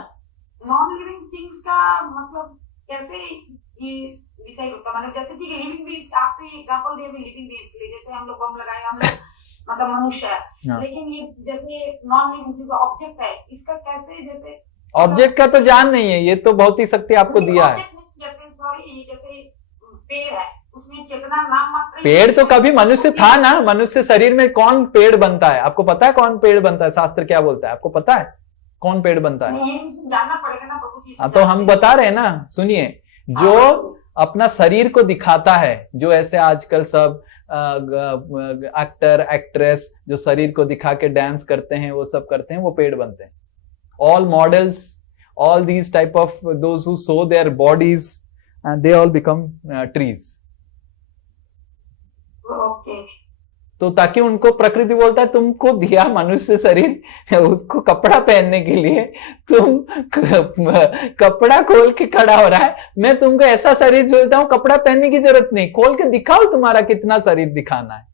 नॉन लिविंग थिंग्स का मतलब कैसे ये डिसाइड होता है? मतलब जैसे ठीक है लिविंग बीइंग्स, आप तो ये एग्जांपल दे रहे लिविंग बीइंग्स के लिए, जैसे हम लोग बम लगाए, हम लोग मतलब मनुष्य है, लेकिन ये जैसे नॉन लिविंग चीज ऑब्जेक्ट है, इसका कैसे, जैसे ऑब्जेक्ट का तो जान नहीं है, ये तो भौतिक शक्ति आपको दिया है। जैसे पेड़ है, उसमें चेतना नाम मात्र, पेड़ तो कभी मनुष्य था ना, मनुष्य शरीर में कौन पेड़ बनता है? आपको पता है कौन पेड़ बनता है? शास्त्र क्या बोलता है, आपको पता है कौन पेड़ बनता है? नहीं, ये जानना पड़ेगा ना प्रभु जी। हाँ, तो हम बता रहे हैं ना, सुनिए। जो अपना शरीर को दिखाता है, जो ऐसे आजकल सब एक्टर एक्ट्रेस जो शरीर को दिखा के डांस करते हैं, वो सब करते हैं, वो पेड़ बनते हैं। all models, all these type of those who show their bodies, and they all become trees. Okay. तो ताकि उनको प्रकृति बोलता है तुमको दिया मनुष्य शरीर, उसको कपड़ा पहनने के लिए, तुम कपड़ा खोल के खड़ा हो रहा है, मैं तुमको ऐसा शरीर जोड़ता हूं, कपड़ा पहनने की जरूरत नहीं, खोल के दिखाओ तुम्हारा कितना शरीर दिखाना है।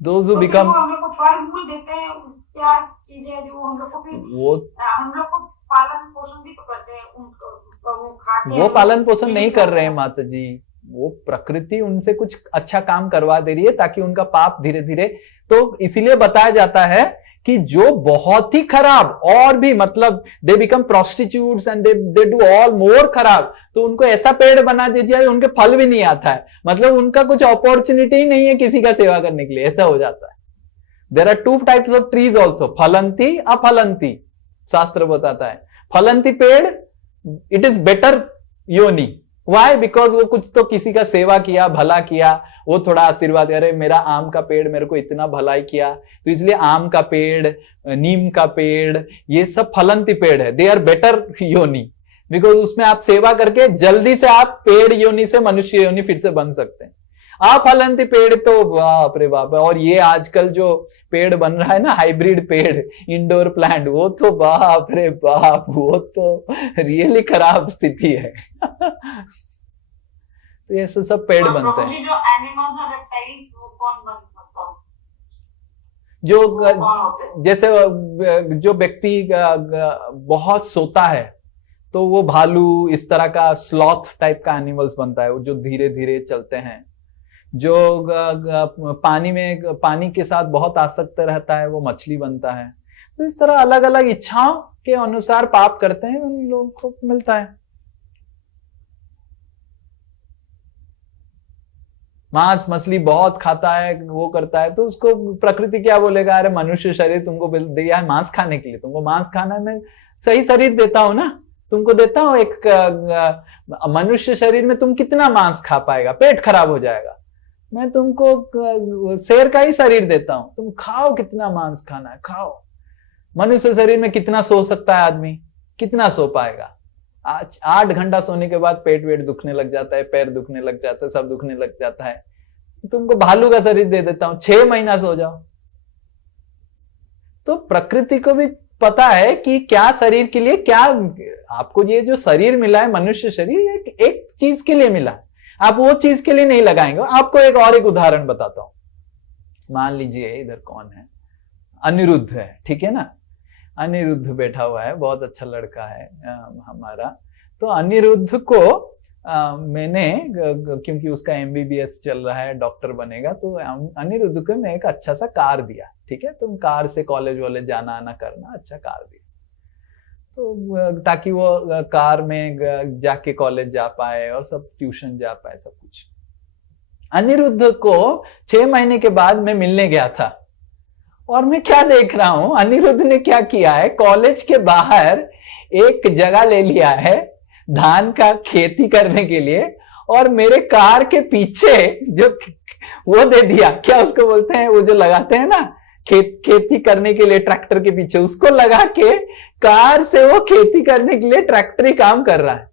Those who become, हम लोग को फल फूल देते हैं, क्या चीज है जो हम लोग को फिर वो हम लोग को पालन पोषण भी तो करते हैं, उनको वो खा के वो पालन पोषण नहीं कर रहे हैं माता जी, वो प्रकृति उनसे कुछ अच्छा काम करवा दे रही है ताकि उनका पाप धीरे धीरे, तो इसीलिए बताया जाता है कि जो बहुत ही खराब और भी मतलब they become prostitutes and they do all more खराब, तो उनको ऐसा पेड़ बना दीजिए उनके फल भी नहीं आता है, मतलब उनका कुछ अपॉर्चुनिटी ही नहीं है किसी का सेवा करने के लिए, ऐसा हो जाता है। There are 2 types of trees also, फलंती अफलंती। शास्त्र बताता है फलंती पेड़ it is better yoni, why? Because वो कुछ तो किसी का सेवा किया, भला किया, वो थोड़ा आशीर्वाद, अरे मेरा आम का पेड़ मेरे को इतना भलाई किया, तो इसलिए आम का पेड़, नीम का पेड़, ये सब फलंती पेड़ है, दे आर बेटर योनि, बिकॉज उसमें आप सेवा करके जल्दी से आप पेड़ योनि से मनुष्य योनि फिर से बन सकते हैं। फलंती पेड़ तो बाप रे बाप। और ये आजकल जो पेड़ बन रहा है ना, हाइब्रिड पेड़, इंडोर प्लांट, वो तो बाप रे बाप, वो तो रियली खराब स्थिति है। तो ये सब पेड़ बनते हैं। जो एनिमल्स और रेप्टाइल्स वो कौन बनता है? जो जैसे जो व्यक्ति बहुत सोता है तो वो भालू, इस तरह का स्लॉथ टाइप का एनिमल्स बनता है, वो जो धीरे धीरे चलते हैं। जो पानी के साथ बहुत आसक्त रहता है वो मछली बनता है। तो इस तरह अलग अलग इच्छाओं के अनुसार पाप करते हैं, उन लोगों को मिलता है। मांस मछली बहुत खाता है, वो करता है, तो उसको प्रकृति क्या बोलेगा, अरे मनुष्य शरीर तुमको दिया है मांस खाने के लिए, तुमको मांस खाना है, मैं सही शरीर देता हूं ना, तुमको देता हूं एक मनुष्य शरीर में तुम कितना मांस खा पाएगा, पेट खराब हो जाएगा, मैं तुमको शेर का ही शरीर देता हूं, तुम खाओ, कितना मांस खाना है खाओ। मनुष्य शरीर में कितना सो सकता है आदमी, कितना सो पाएगा? 8 घंटा सोने के बाद पेट वेट दुखने लग जाता है, पैर दुखने लग जाता है, सब दुखने लग जाता है। तुमको भालू का शरीर दे देता हूं, 6 महीना सो जाओ। तो प्रकृति को भी पता है कि क्या शरीर के लिए, क्या आपको ये जो शरीर मिला है मनुष्य शरीर, एक चीज के लिए मिला है, आप वो चीज के लिए नहीं लगाएंगे। आपको एक उदाहरण बताता हूं। मान लीजिए इधर कौन है, अनिरुद्ध है, ठीक है ना, अनिरुद्ध बैठा हुआ है, बहुत अच्छा लड़का है हमारा। तो अनिरुद्ध को मैंने, क्योंकि उसका MBBS चल रहा है, डॉक्टर बनेगा, तो अनिरुद्ध को मैं एक अच्छा सा कार दिया, ठीक है, तुम कार से कॉलेज वॉलेज जाना आना करना, अच्छा कार दिया, तो ताकि वो कार में जाके कॉलेज जा पाए और सब ट्यूशन जा पाए, सब कुछ। अनिरुद्ध को 6 महीने के बाद मैं मिलने गया था, और मैं क्या देख रहा हूं, अनिरुद्ध ने क्या किया है, कॉलेज के बाहर एक जगह ले लिया है धान का खेती करने के लिए, और मेरे कार के पीछे जो वो दे दिया, क्या उसको बोलते हैं, वो जो लगाते हैं ना खेती करने के लिए ट्रैक्टर के पीछे, उसको लगा के कार से वो खेती करने के लिए ट्रैक्टरी काम कर रहा है।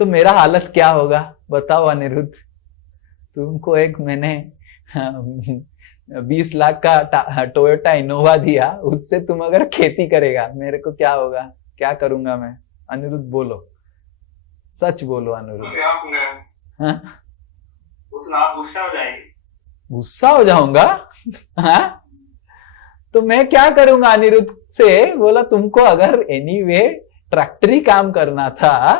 तो मेरा हालत क्या होगा बताओ अनिरुद्ध? तुमको एक मैंने 20 लाख का टोयोटा इनोवा दिया, उससे तुम अगर खेती करेगा, मेरे को क्या होगा, क्या करूंगा मैं? अनिरुद्ध बोलो, सच बोलो अनिरुद्ध। गुस्सा हो जाएगी। गुस्सा हो जाऊंगा? हाँ, तो मैं क्या करूंगा अनिरुद्ध से? बोला तुमको अगर एनीवे ट्रैक्टरी काम करना था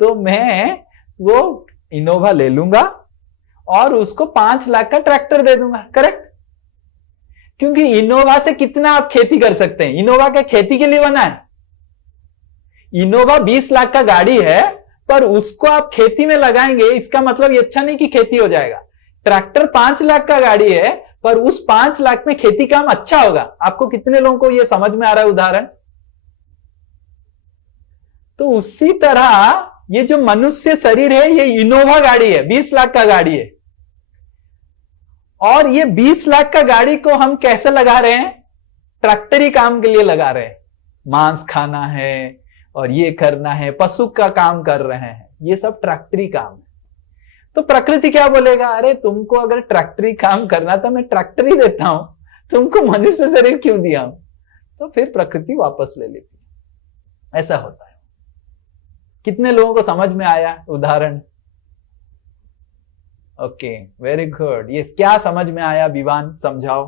तो मैं वो इनोवा ले लूंगा और उसको 5 लाख का ट्रैक्टर दे दूंगा, करेक्ट? क्योंकि इनोवा से कितना आप खेती कर सकते हैं, इनोवा क्या खेती के लिए बना है? इनोवा 20 लाख का गाड़ी है, पर उसको आप खेती में लगाएंगे, इसका मतलब ये अच्छा नहीं कि खेती हो जाएगा। ट्रैक्टर 5 लाख का गाड़ी है, पर उस 5 लाख में खेती काम अच्छा होगा। आपको कितने लोगों को ये समझ में आ रहा है उदाहरण? तो उसी तरह ये जो मनुष्य शरीर है, ये इनोवा गाड़ी है, 20 लाख का गाड़ी है, और ये 20 लाख का गाड़ी को हम कैसे लगा रहे हैं? ट्रैक्टरी काम के लिए लगा रहे हैं। मांस खाना है और ये करना है, पशु का काम कर रहे हैं, ये सब ट्रैक्टरी काम है। तो प्रकृति क्या बोलेगा? अरे तुमको अगर ट्रैक्टरी काम करना था, मैं ट्रैक्टरी देता हूं, तुमको मनुष्य शरीर क्यों दिया हूं? तो फिर प्रकृति वापस ले लेती है। ऐसा होता है। कितने लोगों को समझ में आया उदाहरण? Okay, very good. ये क्या समझ में आया? विवान समझाओ।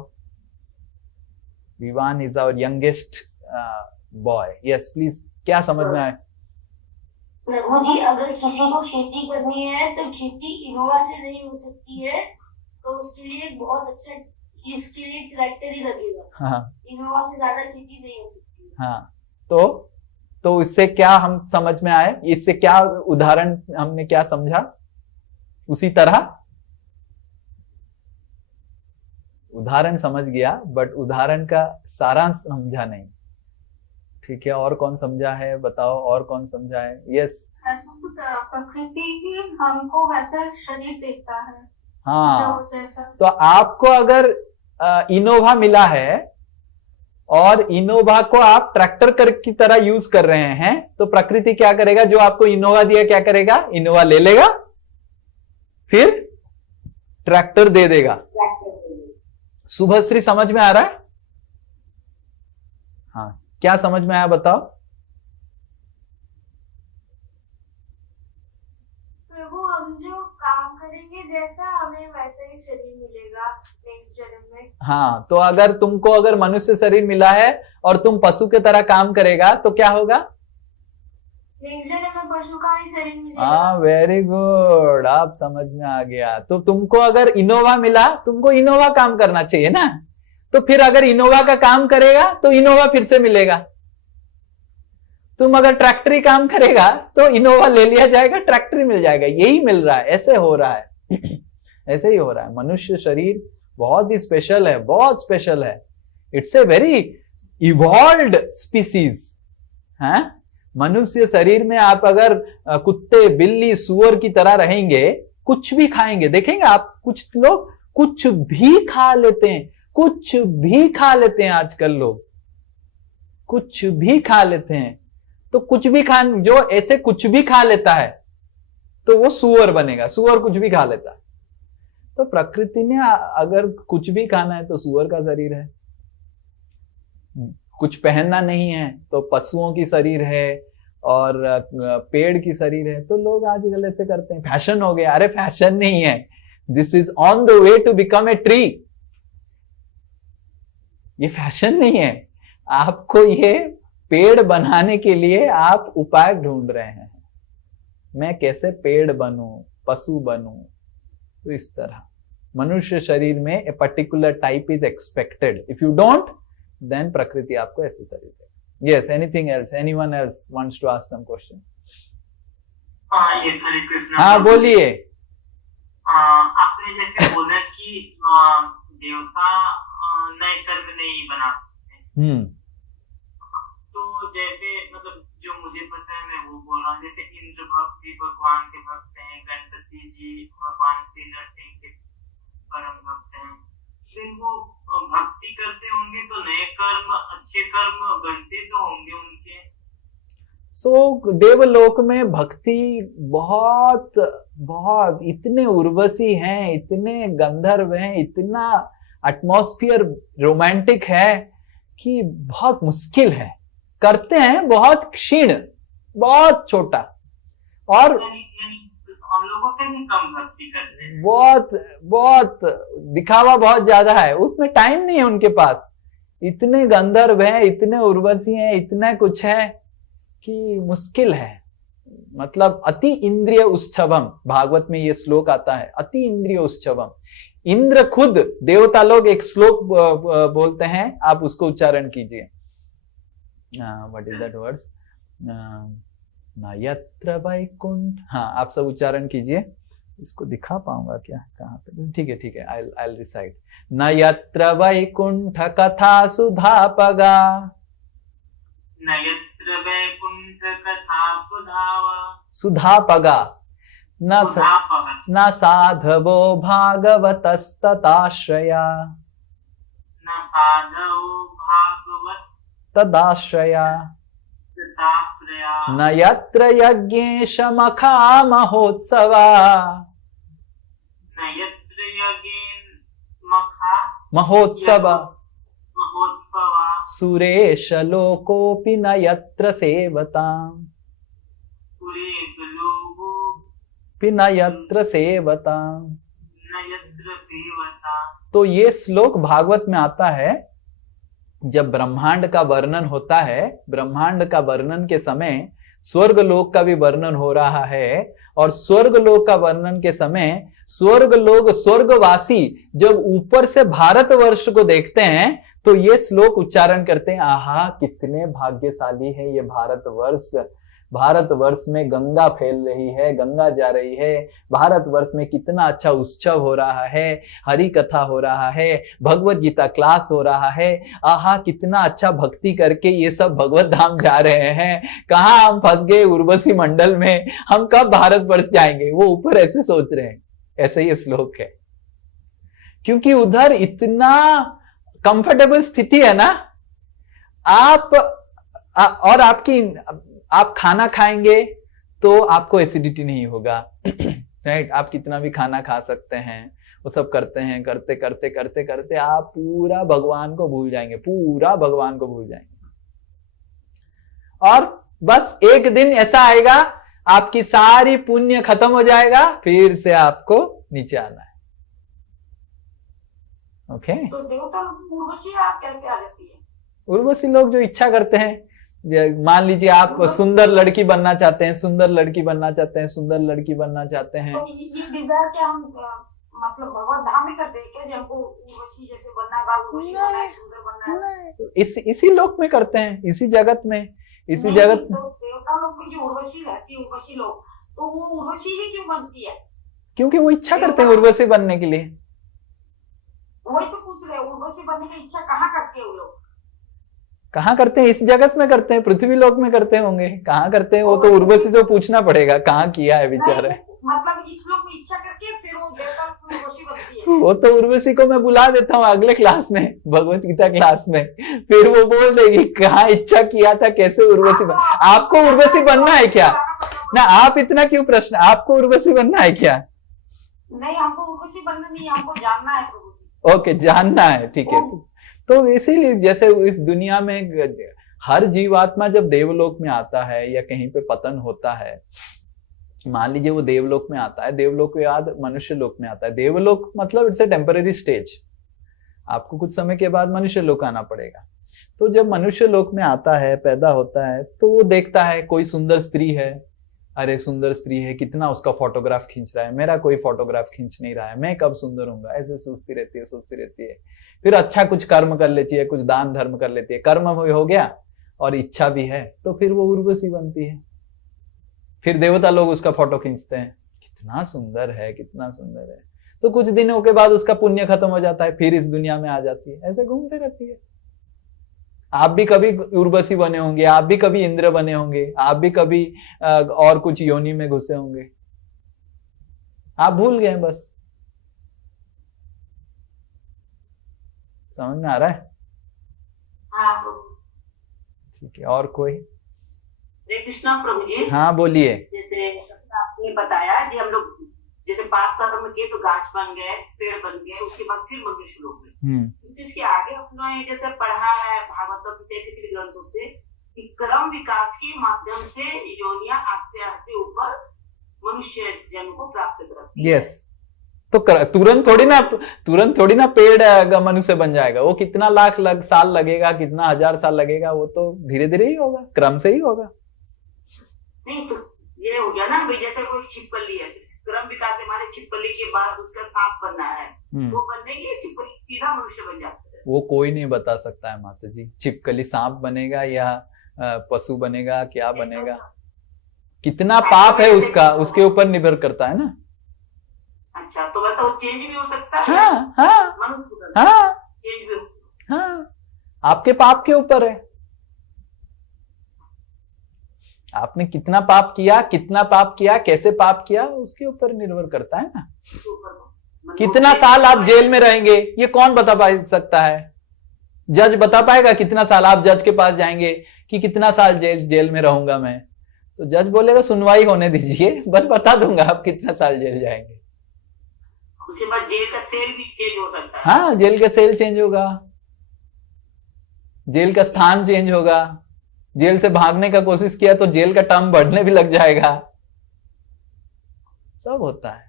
Vivaan is our youngest boy. Yes please, क्या समझ में आया? प्रभु जी, अगर किसी को खेती करनी है तो खेती इनोवा से नहीं हो सकती है, तो उसके लिए बहुत अच्छा, इसके लिए ट्रैक्टर ही लगेगा। हाँ, इनोवा से ज्यादा खेती नहीं हो सकती। हाँ, तो इससे क्या हम समझ में आए? इससे क्या उदाहरण हमने क्या समझा? उसी तरह उदाहरण समझ गया, बट उदाहरण का सारांश समझा नहीं। ठीक है, और कौन समझा है बताओ, और कौन समझा है? यस। प्रकृति ही हमको वैसे शरीर देता है। हाँ, जैसा तो आपको अगर इनोवा मिला है और इनोवा को आप ट्रैक्टर की तरह यूज कर रहे हैं, तो प्रकृति क्या करेगा? जो आपको इनोवा दिया क्या करेगा? इनोवा ले लेगा, फिर ट्रैक्टर दे देगा। शुभश्री समझ में आ रहा है? हाँ, क्या समझ में आया बताओ? प्रभु, हम जो काम करेंगे जैसा, हमें वैसा ही शरीर मिलेगा नेक्स्ट जन्म में। हाँ, तो अगर तुमको अगर मनुष्य शरीर मिला है और तुम पशु के तरह काम करेगा तो क्या होगा? नेक्स्ट जन्म में पशु का ही शरीर मिलेगा। हाँ, वेरी गुड, आप समझ में आ गया। तो तुमको अगर इनोवा मिला, तुमको इनोवा काम करना चाहिए ना। तो फिर अगर इनोवा का काम करेगा तो इनोवा फिर से मिलेगा। तुम अगर ट्रैक्टरी काम करेगा तो इनोवा ले लिया जाएगा, ट्रैक्टरी मिल जाएगा। यही मिल रहा है, ऐसे हो रहा है ऐसे ही हो रहा है। मनुष्य शरीर बहुत ही स्पेशल है, बहुत स्पेशल है। It's a very evolved species है। मनुष्य शरीर में आप अगर कुत्ते, बिल्ली, सुअर की तरह रहेंगे, कुछ भी खाएंगे, देखेंगे आप कुछ लोग कुछ भी खा लेते हैं, कुछ भी खा लेते हैं। आजकल लोग कुछ भी खा लेते हैं। तो कुछ भी जो ऐसे कुछ भी खा लेता है तो वो सुअर बनेगा। सुअर कुछ भी खा लेता है। तो प्रकृति ने अगर कुछ भी खाना है तो सुअर का शरीर है। कुछ पहनना नहीं है तो पशुओं की शरीर है और पेड़ की शरीर है। तो लोग आजकल ऐसे करते हैं, फैशन हो गया। अरे फैशन नहीं है, this is on the way to become a tree. ये फैशन नहीं है। आपको ये पेड़ बनाने के लिए आप उपाय ढूंढ रहे हैं, मैं कैसे पेड़ बनूं, पशु बनूं। तो इस तरह मनुष्य शरीर में a particular type is expected. If you don't, then प्रकृति आपको ऐसे शरीर देगी। Yes, anything else? Anyone else wants to ask some question? Hare Krishna. हाँ बोलिए। आपने जैसे बोला कि देवता नए कर्म नहीं बनाते। तो जैसे मतलब जो मुझे पता है मैं वो बोल रहा हूँ। जैसे इंद्र भक्त भी भगवान के भक्त हैं, गणपति जी भगवान श्री नरसिंह के परम भक्त हैं। लेकिन वो भक्ति करते होंगे तो नए कर्म, अच्छे कर्म बनते तो होंगे उनके। देवलोक में भक्ति बहुत बहुत इतने उर्वशी हैं, इतने गंधर्व हैं, इतना एटमॉस्फियर रोमांटिक है कि बहुत मुश्किल है। करते हैं बहुत क्षीण, बहुत छोटा, और हम लोगों से भी कम भक्ति करते हैं। बहुत दिखावा बहुत ज्यादा है, उसमें टाइम नहीं है उनके पास। इतने गंधर्व हैं, इतने उर्वशी हैं, इतना कुछ है कि मुश्किल है। मतलब अति इंद्रिय उच्छवम, भागवत में ये श्लोक आता है, अति इंद्रिय उच्छवम। इंद्र खुद, देवता लोग एक श्लोक बोलते हैं, आप उसको उच्चारण कीजिए। What is that words? न यत्र वैकुंठ। हाँ, आप सब उच्चारण कीजिए। इसको दिखा पाऊंगा क्या? कहाँ पे? ठीक है, आई रिसाइट। न यत्र वैकुंठ कथा सुधापगा, न यत्र वैकुंठ कथा सुधापगा, न साधवो भागवतस्तदाश्रया, न साधवो भागवत तदाश्रया, न यत्र यज्ञेश मखा महोत्सवा, न यत्र यज्ञेन मखा महोत्सवा, महोत्सवा, सुरेश लोकोऽपि न यत्र सेवताम्, सुरेश लोकोऽपि न यत्र सेवताम्, न यत्र सेवताम्। तो ये श्लोक भागवत में आता है जब ब्रह्मांड का वर्णन होता है। ब्रह्मांड का वर्णन के समय स्वर्ग लोक का भी वर्णन हो रहा है, और स्वर्ग लोक का वर्णन के समय स्वर्ग लोग, स्वर्गवासी जब ऊपर से भारतवर्ष को देखते हैं तो ये श्लोक उच्चारण करते हैं, आहा कितने भाग्यशाली है ये भारतवर्ष। भारतवर्ष में गंगा फैल रही है, गंगा जा रही है, भारतवर्ष में कितना अच्छा उत्सव हो रहा है, हरि कथा हो रहा है, भगवत गीता क्लास हो रहा है। आहा कितना अच्छा भक्ति करके ये सब भगवत धाम जा रहे हैं। कहाँ हम फंस गए उर्वशी मंडल में, हम कब भारतवर्ष जाएंगे? वो ऊपर ऐसे सोच रहे हैं। ऐसे ही श्लोक है, क्योंकि उधर इतना कंफर्टेबल स्थिति है ना। और आप खाना खाएंगे तो आपको एसिडिटी नहीं होगा, राइट? आप कितना भी खाना खा सकते हैं। वो सब करते हैं, करते करते करते करते आप पूरा भगवान को भूल जाएंगे, पूरा भगवान को भूल जाएंगे। और बस एक दिन ऐसा आएगा, आपकी सारी पुण्य खत्म हो जाएगा, फिर से आपको नीचे आना है। ओके? तो देवता उर्वशी कैसे आ जाती है? उर्वशी लोग जो इच्छा करते हैं, मान लीजिए आप सुंदर लड़की बनना चाहते हैं, सुंदर लड़की बनना चाहते हैं, सुंदर लड़की बनना चाहते हैं। तो ये डिजायर क्या हम मतलब भगवत धाम में करते हैं क्या, जब हमको उर्वशी जैसे बनना है, उर्वशी बनना है, सुंदर बनना है? इसी लोक में करते हैं, इसी जगत में, इसी नहीं, जगत में। तो देवता लोग में जो उर्वशी रहती है, उर्वशी लोग, तो वो उर्वशी ही क्यों बनती है? क्योंकि वो इच्छा करते हैं उर्वशी बनने के लिए। वही तो पूछ रहे हैं, उर्वशी बनने की इच्छा कहाँ करते हैं वो लोग? कहाँ करते हैं? इस जगत में करते हैं, पृथ्वी लोक में करते होंगे। कहाँ करते हैं वो तो उर्वशी से पूछना पड़ेगा कहाँ किया है बेचारे। मतलब इस लोग में इच्छा करके फिर वो देवता की उर्वशी बनती है। वो तो उर्वशी को मैं बुला देता हूँ अगले क्लास में, भगवत गीता क्लास में, फिर वो बोल देगी कहाँ इच्छा किया था, कैसे उर्वशी बन। आपको उर्वशी बनना है क्या? ना आप इतना क्यों प्रश्न, आपको उर्वशी बनना है क्या? नहीं, हमको उर्वशी बनना नहीं, हमको जानना है प्रभु जी। ओके, जानना है, ठीक है। तो इसीलिए जैसे इस दुनिया में हर जीवात्मा जब देवलोक में आता है या कहीं पे पतन होता है, मान लीजिए वो देवलोक में आता है, देवलोक के बाद मनुष्य लोक में आता है। देवलोक मतलब इट्स ए टेम्पररी स्टेज, आपको कुछ समय के बाद मनुष्य लोक आना पड़ेगा। तो जब मनुष्य लोक में आता है, पैदा होता है, तो वो देखता है कोई सुंदर स्त्री है, अरे सुंदर स्त्री है, कितना उसका फोटोग्राफ खींच रहा है, मेरा कोई फोटोग्राफ खींच नहीं रहा है, मैं कब सुंदर होऊंगा, ऐसे सोचती रहती है। फिर अच्छा कुछ कर्म कर लेती है, कुछ दान धर्म कर लेती है, कर्म हो गया और इच्छा भी है, तो फिर वो उर्वशी बनती है। फिर देवता लोग उसका फोटो खींचते हैं, कितना सुंदर है, कितना सुंदर है। तो कुछ दिनों के बाद उसका पुण्य खत्म हो जाता है, फिर इस दुनिया में आ जाती है, ऐसे घूमते रहती है। आप भी कभी उर्वशी बने होंगे, आप भी कभी इंद्र बने होंगे, आप भी कभी और कुछ योनि में घुसे होंगे, आप भूल गए बस। समझ में आ रहा है? हाँ, ठीक है। और कोई? हरे कृष्णा प्रभु जी। हाँ बोलिए। जैसे आपने बताया कि हम लोग जैसे पाप कर्म किए तो गाछ बन गए, पेड़ बन गए, उसके बाद फिर मनुष्य लोग में। तो इसके आगे अपना जैसे पढ़ा है भागवत के ग्रंथों से कि क्रम विकास के माध्यम से योनियां आस्ते आस्ते ऊपर मनुष्य जन्म को प्राप्त करती है। यस। तो तुरंत थोड़ी ना पेड़ मनुष्य बन जाएगा। वो कितना लाख साल लगेगा, कितना हजार साल लगेगा, वो तो धीरे धीरे ही होगा, क्रम से ही होगा। नहीं तो ये हो गया ना भाई, जैसे कोई छिपकली है, क्रम विकास से हमारे छिपकली के बाद उसका सांप बनना है, वो बनने की छिपकली सीधा मनुष्य बन जाता है। वो कोई नहीं बता सकता है माता जी, छिपकली सांप बनेगा या पशु बनेगा, क्या बनेगा, कितना पाप है उसका, उसके ऊपर निर्भर करता है ना। अच्छा, तो वैसा वो चेंज भी हो सकता है। हाँ चेंज भी हाँ, आपके पाप के ऊपर है। आपने कितना पाप किया, कैसे पाप किया, उसके ऊपर निर्भर करता है ना। कितना साल आप जेल में रहेंगे, ये कौन बता सकता है? जज बता पाएगा कितना साल? आप जज के पास जाएंगे कि कितना साल जेल में रहूंगा मैं, तो जज बोलेगा सुनवाई होने दीजिए, बस बता दूंगा आप कितना साल जेल जाएंगे। उसके बाद जेल का सेल भी चेंज हो सकता है। हाँ, जेल का सेल चेंज होगा, जेल का स्थान चेंज होगा। जेल से भागने का कोशिश किया तो जेल का टर्म बढ़ने भी लग जाएगा, सब होता है।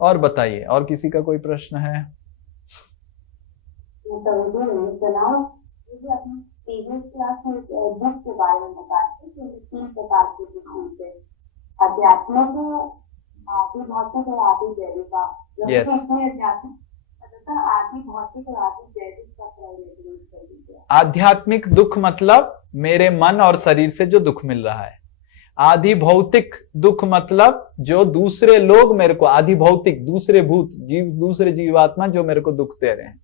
और बताइए, और किसी का कोई प्रश्न है? प्रीवियस क्लास में दुख के बारे में बताते थे कि 3 प्रकार के दुख होते हैं, आध्यात्मिक, आदि भौतिक और आदि जैविक। उसमें आध्यात्मिक आदि भौतिक और आदि जैविक का प्रयोग कर दीजिए। आध्यात्मिक दुख मतलब मेरे मन और शरीर से जो दुख मिल रहा है। आदि भौतिक दुख मतलब जो दूसरे लोग मेरे को, आदि भौतिक दूसरे भूत जीव, दूसरे जीवात्मा जो मेरे को दुख दे रहे हैं।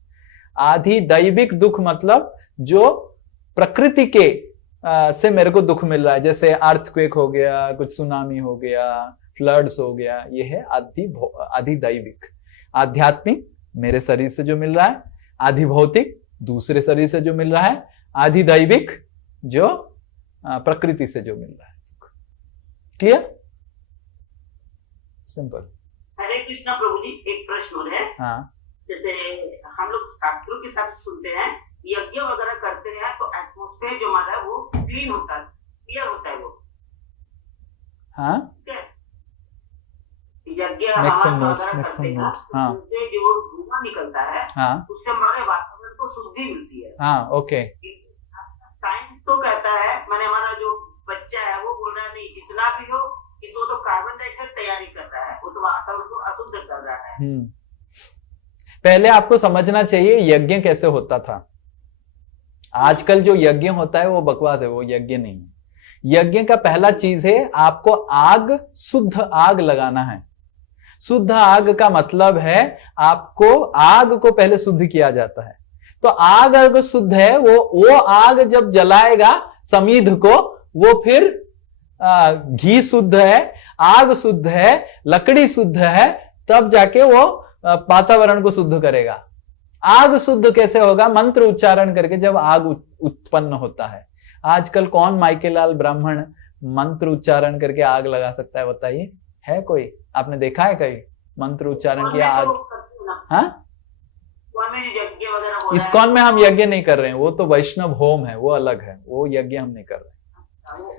आदि दैविक दुख मतलब जो प्रकृति के से मेरे को दुख मिल रहा है, जैसे अर्थक्वेक हो गया, कुछ सुनामी हो गया, फ्लड्स हो गया, ये है आदि दैविक। आध्यात्मिक मेरे शरीर से जो मिल रहा है, आदि भौतिक दूसरे शरीर से जो मिल रहा है, आदि दैविक जो प्रकृति से जो मिल रहा है। क्लियर? सिंपल। हरे कृष्णा प्रभु जी, एक प्रश्न और है। हाँ। जैसे हम लोग शास्त्रों के साथ सुनते हैं, यज्ञ वगैरह करते हैं तो एटमॉस्फेयर जो हमारा है वो क्लीन होता है, क्लियर होता है वो। हाँ, यज्ञ हमारा करते हैं, हाँ, उससे जो धुआं निकलता है, हाँ, उससे हमारे वातावरण को शुद्धि मिलती है। हाँ, ओके। साइंस तो कहता है, मैंने हमारा जो बच्चा है वो बोल रहा है नहीं जितना भी हो, कि तो कार्बन डाइऑक्साइड तैयारी कर रहा है, वो तो वातावरण को अशुद्ध कर रहा है। पहले आपको समझना चाहिए यज्ञ कैसे होता था। आजकल जो यज्ञ होता है वो बकवास है, वो यज्ञ नहीं है। यज्ञ का पहला चीज है आपको आग, शुद्ध आग लगाना है। शुद्ध आग का मतलब है आपको आग को पहले शुद्ध किया जाता है। तो आग अगर शुद्ध है, वो आग जब जलाएगा समीध को, वो फिर घी शुद्ध है, आग शुद्ध है, लकड़ी शुद्ध है, तब जाके वो वातावरण को शुद्ध करेगा। आग शुद्ध कैसे होगा? मंत्र उच्चारण करके जब आग उत्पन्न होता है। आजकल कौन माइकेलाल ब्राह्मण मंत्र उच्चारण करके आग लगा सकता है बताइए? है कोई? आपने देखा है कहीं मंत्र उच्चारण किया आग? हाँ, इस्कॉन में हम यज्ञ नहीं कर रहे हैं, वो तो वैष्णव होम है, वो अलग है, वो यज्ञ हम नहीं कर रहे हैं।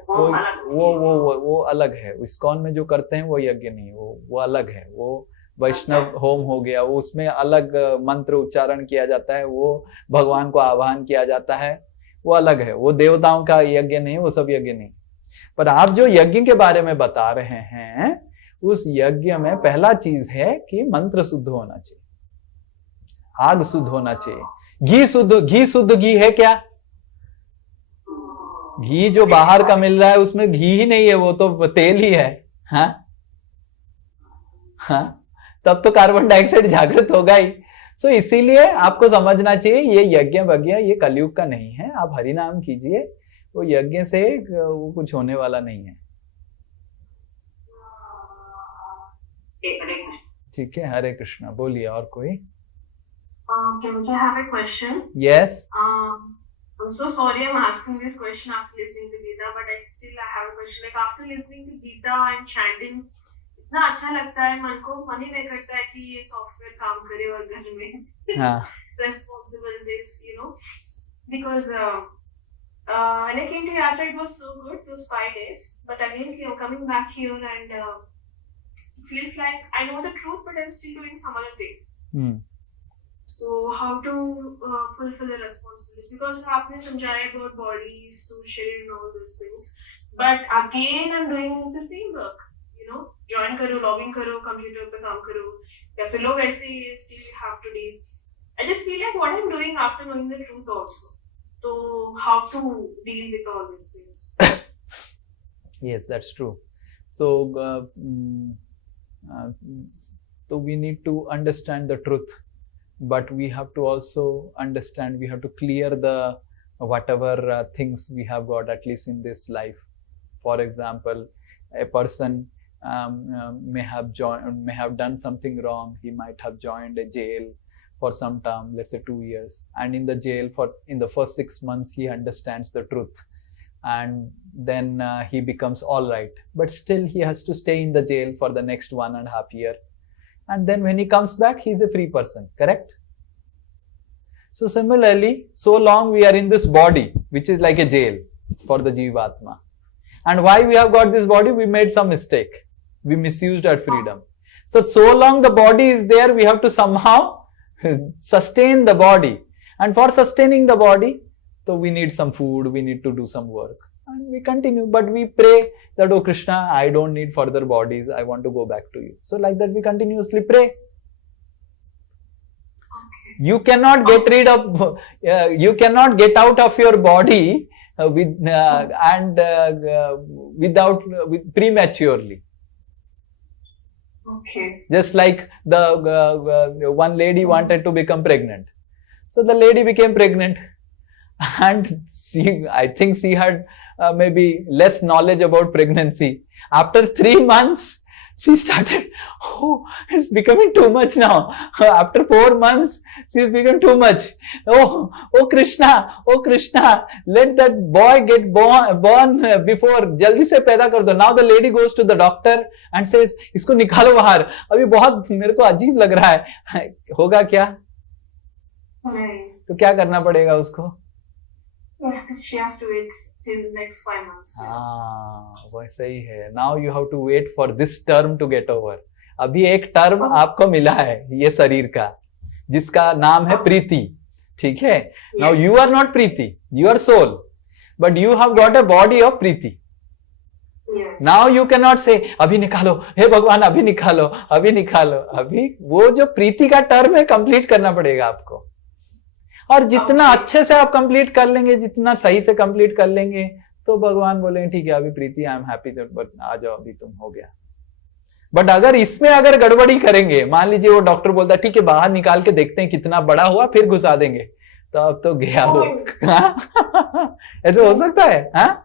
वो अलग है। इस्कॉन में जो करते हैं वो यज्ञ नहीं, वो अलग है। वो वैष्णव होम हो गया, वो उसमें अलग मंत्र उच्चारण किया जाता है, वो भगवान को आह्वान किया जाता है, वो अलग है। वो देवताओं का यज्ञ नहीं, वो सब यज्ञ नहीं। पर आप जो यज्ञ के बारे में बता रहे हैं, उस यज्ञ में पहला चीज है कि मंत्र शुद्ध होना चाहिए, आग शुद्ध होना चाहिए, घी शुद्ध घी है क्या? घी जो बाहर का मिल रहा है उसमें घी ही नहीं है, वो तो तेल ही है। हाँ हाँ, तब तो कार्बन डाइऑक्साइड जागृत होगा ही। सो इसीलिए आपको समझना चाहिए ये यज्ञ वज्ञ ये कलयुग का नहीं है। आप हरि नाम कीजिए, वो यज्ञ से वो कुछ होने वाला नहीं है। ठीक है, हरे कृष्णा। बोलिए और कोई? Can I have a question? Yes. I'm so sorry I'm asking this question after listening to Gita, but I have a question. Like after listening to Gita and chanting, इतना अच्छा लगता है, मन को मन ही नहीं करता है कि ये सॉफ्टवेयर काम करे और घर में responsible this, you know, because when I came to Yatra it was so good those 5 days, but again coming back here and it feels like I know the truth but I'm still doing some other thing. So how to fulfill the responsibilities, because आपने समझाया about bodies to शरीर and all those things, but again I'm doing the same work, you know, join करो, login करो, computer पे काम करो, या फिर लोग ऐसे still have to deal. I just feel like what I'm doing after knowing the truth also. So how to deal with all these things? Yes, that's true. So so we need to understand the truth. But we have to also understand, we have to clear the whatever things we have got, at least in this life. For example, a person may have done something wrong. He might have joined a jail for some time, let's say 2 years, and in the jail in the first 6 months he understands the truth, and then he becomes all right, but still he has to stay in the jail for the next 1.5 years. And then when he comes back, he is a free person, correct? So similarly, so long we are in this body, which is like a jail for the Jivatma. And why we have got this body? We made some mistake. We misused our freedom. So long the body is there, we have to somehow sustain the body. And for sustaining the body, so we need some food, we need to do some work. And we continue, but we pray that, oh Krishna, I don't need further bodies, I want to go back to you. So like that we continuously pray. You cannot get rid of, you cannot get out of your body prematurely. Okay. Just like the one lady wanted to become pregnant. So the lady became pregnant, and I think she had maybe less knowledge about pregnancy. After 3 months, she started, oh, it's becoming too much now. After 4 months, she's become too much. Oh Krishna, let that boy get born before, jaldi se पैदा कर दो. Now the lady goes to the doctor and says, इसको निकालो बाहर. अभी बहुत मेरे को अजीब लग रहा है. होगा क्या? तो क्या करना पड़ेगा उसको? She has to wait till the next 5 months. वैसे ही है. Now you have to wait for this term to get over. अभी एक टर्म आपको मिला है ये शरीर का, जिसका नाम है प्रीति. ठीक है? Now you are not Preeti, you are soul, but you have got a body of Preeti. Yes. Now you can not से अभी निकालो, हे भगवान अभी निकालो, अभी निकालो, अभी वो जो प्रीति का टर्म है कंप्लीट करना पड़ेगा आपको। और जितना अच्छे से आप कंप्लीट कर लेंगे, जितना सही से कंप्लीट कर लेंगे, तो भगवान बोलेंगे ठीक है अभी प्रीति आई एम हैप्पी, बट आ जाओ अभी तुम हो गया। बट अगर इसमें अगर गड़बड़ी करेंगे, मान लीजिए वो डॉक्टर बोलता है ठीक है बाहर निकाल के देखते हैं कितना बड़ा हुआ फिर घुसा देंगे, तो अब तो गया वो। ऐसे हो सकता है? हाँ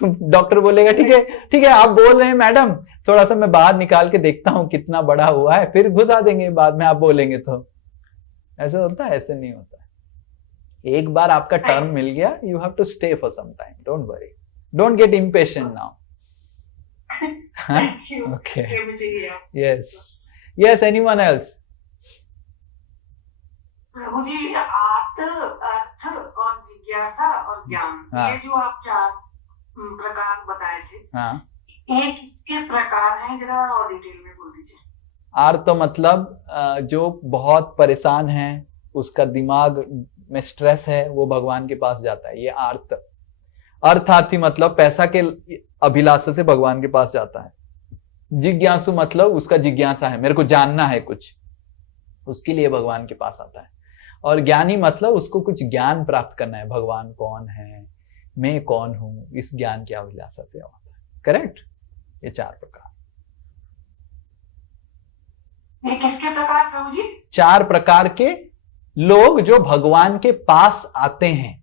डॉक्टर बोलेगा ठीक है आप बोल रहे हैं मैडम, थोड़ा सा मैं बाहर निकाल के देखता हूं कितना बड़ा हुआ है, फिर घुसा देंगे बाद में आप बोलेंगे तो। ऐसा होता है? ऐसे नहीं होता है। एक बार आपका टर्म मिल गया, you have to stay for some time, don't worry, don't get impatient now. Thank you. Okay. ये मुझे ये Yes, anyone else? प्रभु जी, अर्थ और जिज्ञासा और ज्ञान, हाँ। ये जो आप 4 प्रकार बताए थे, हाँ, ये किसके प्रकार हैं, जरा और डिटेल में बोल दीजिए। आर्त तो मतलब जो बहुत परेशान है, उसका दिमाग में स्ट्रेस है, वो भगवान के पास जाता है, ये आर्त। अर्थार्थी मतलब पैसा के अभिलाषा से भगवान के पास जाता है। जिज्ञासु मतलब उसका जिज्ञासा है, मेरे को जानना है कुछ, उसके लिए भगवान के पास आता है। और ज्ञानी मतलब उसको कुछ ज्ञान प्राप्त करना है, भगवान कौन है, मैं कौन हूं, इस ज्ञान की अभिलाषा से आता है। करेक्ट? ये 4 प्रकार। ये किसके प्रकार प्रभु जी? 4 प्रकार के लोग जो भगवान के पास आते हैं।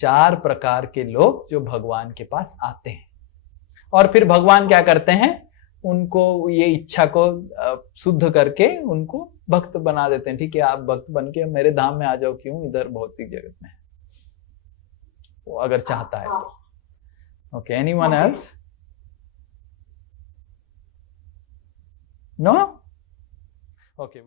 4 प्रकार के लोग जो भगवान के पास आते हैं, और फिर भगवान क्या करते हैं, उनको ये इच्छा को शुद्ध करके उनको भक्त बना देते हैं। ठीक है आप भक्त बन के मेरे धाम में आ जाओ, क्यों, इधर भौतिक जगत में है, वो अगर चाहता है तो। Okay, anyone else? No? Okay,